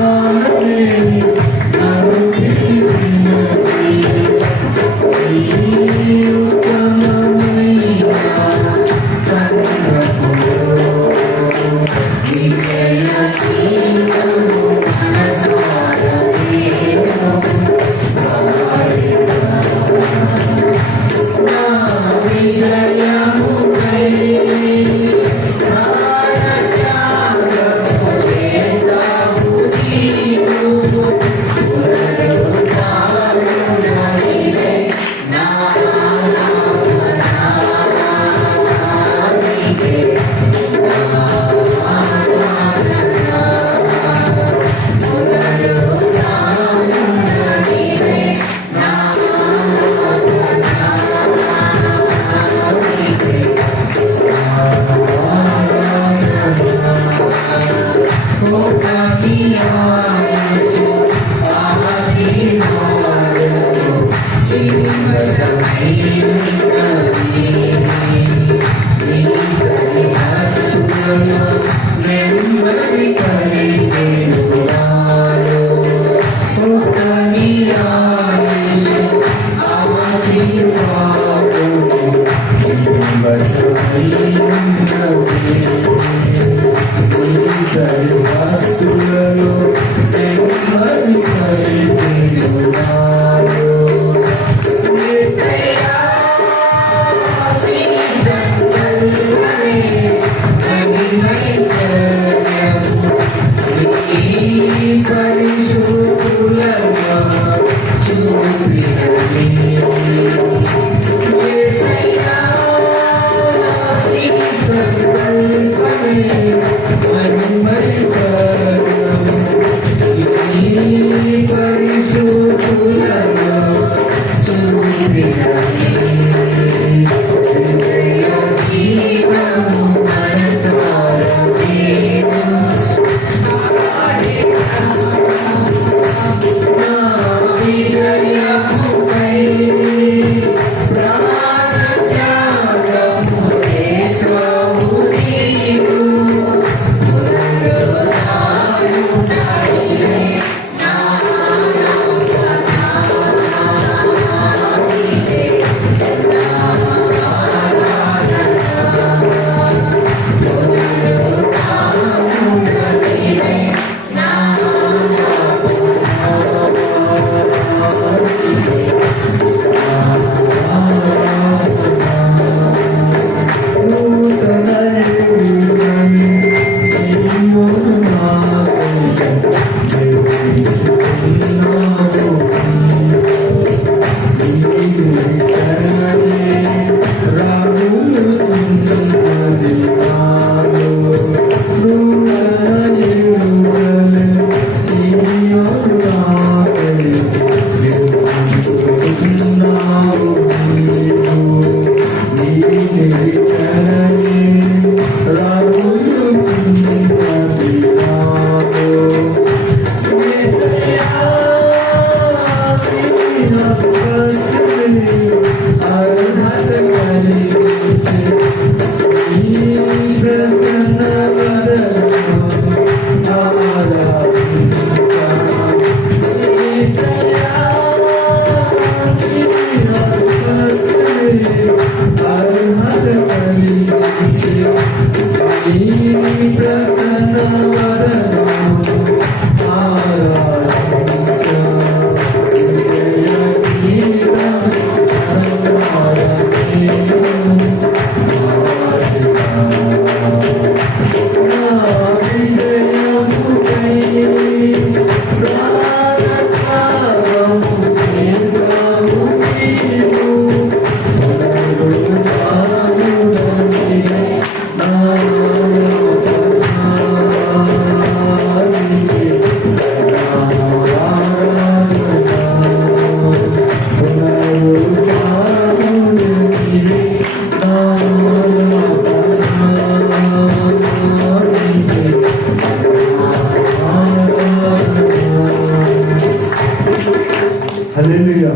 హల్లెలూయా.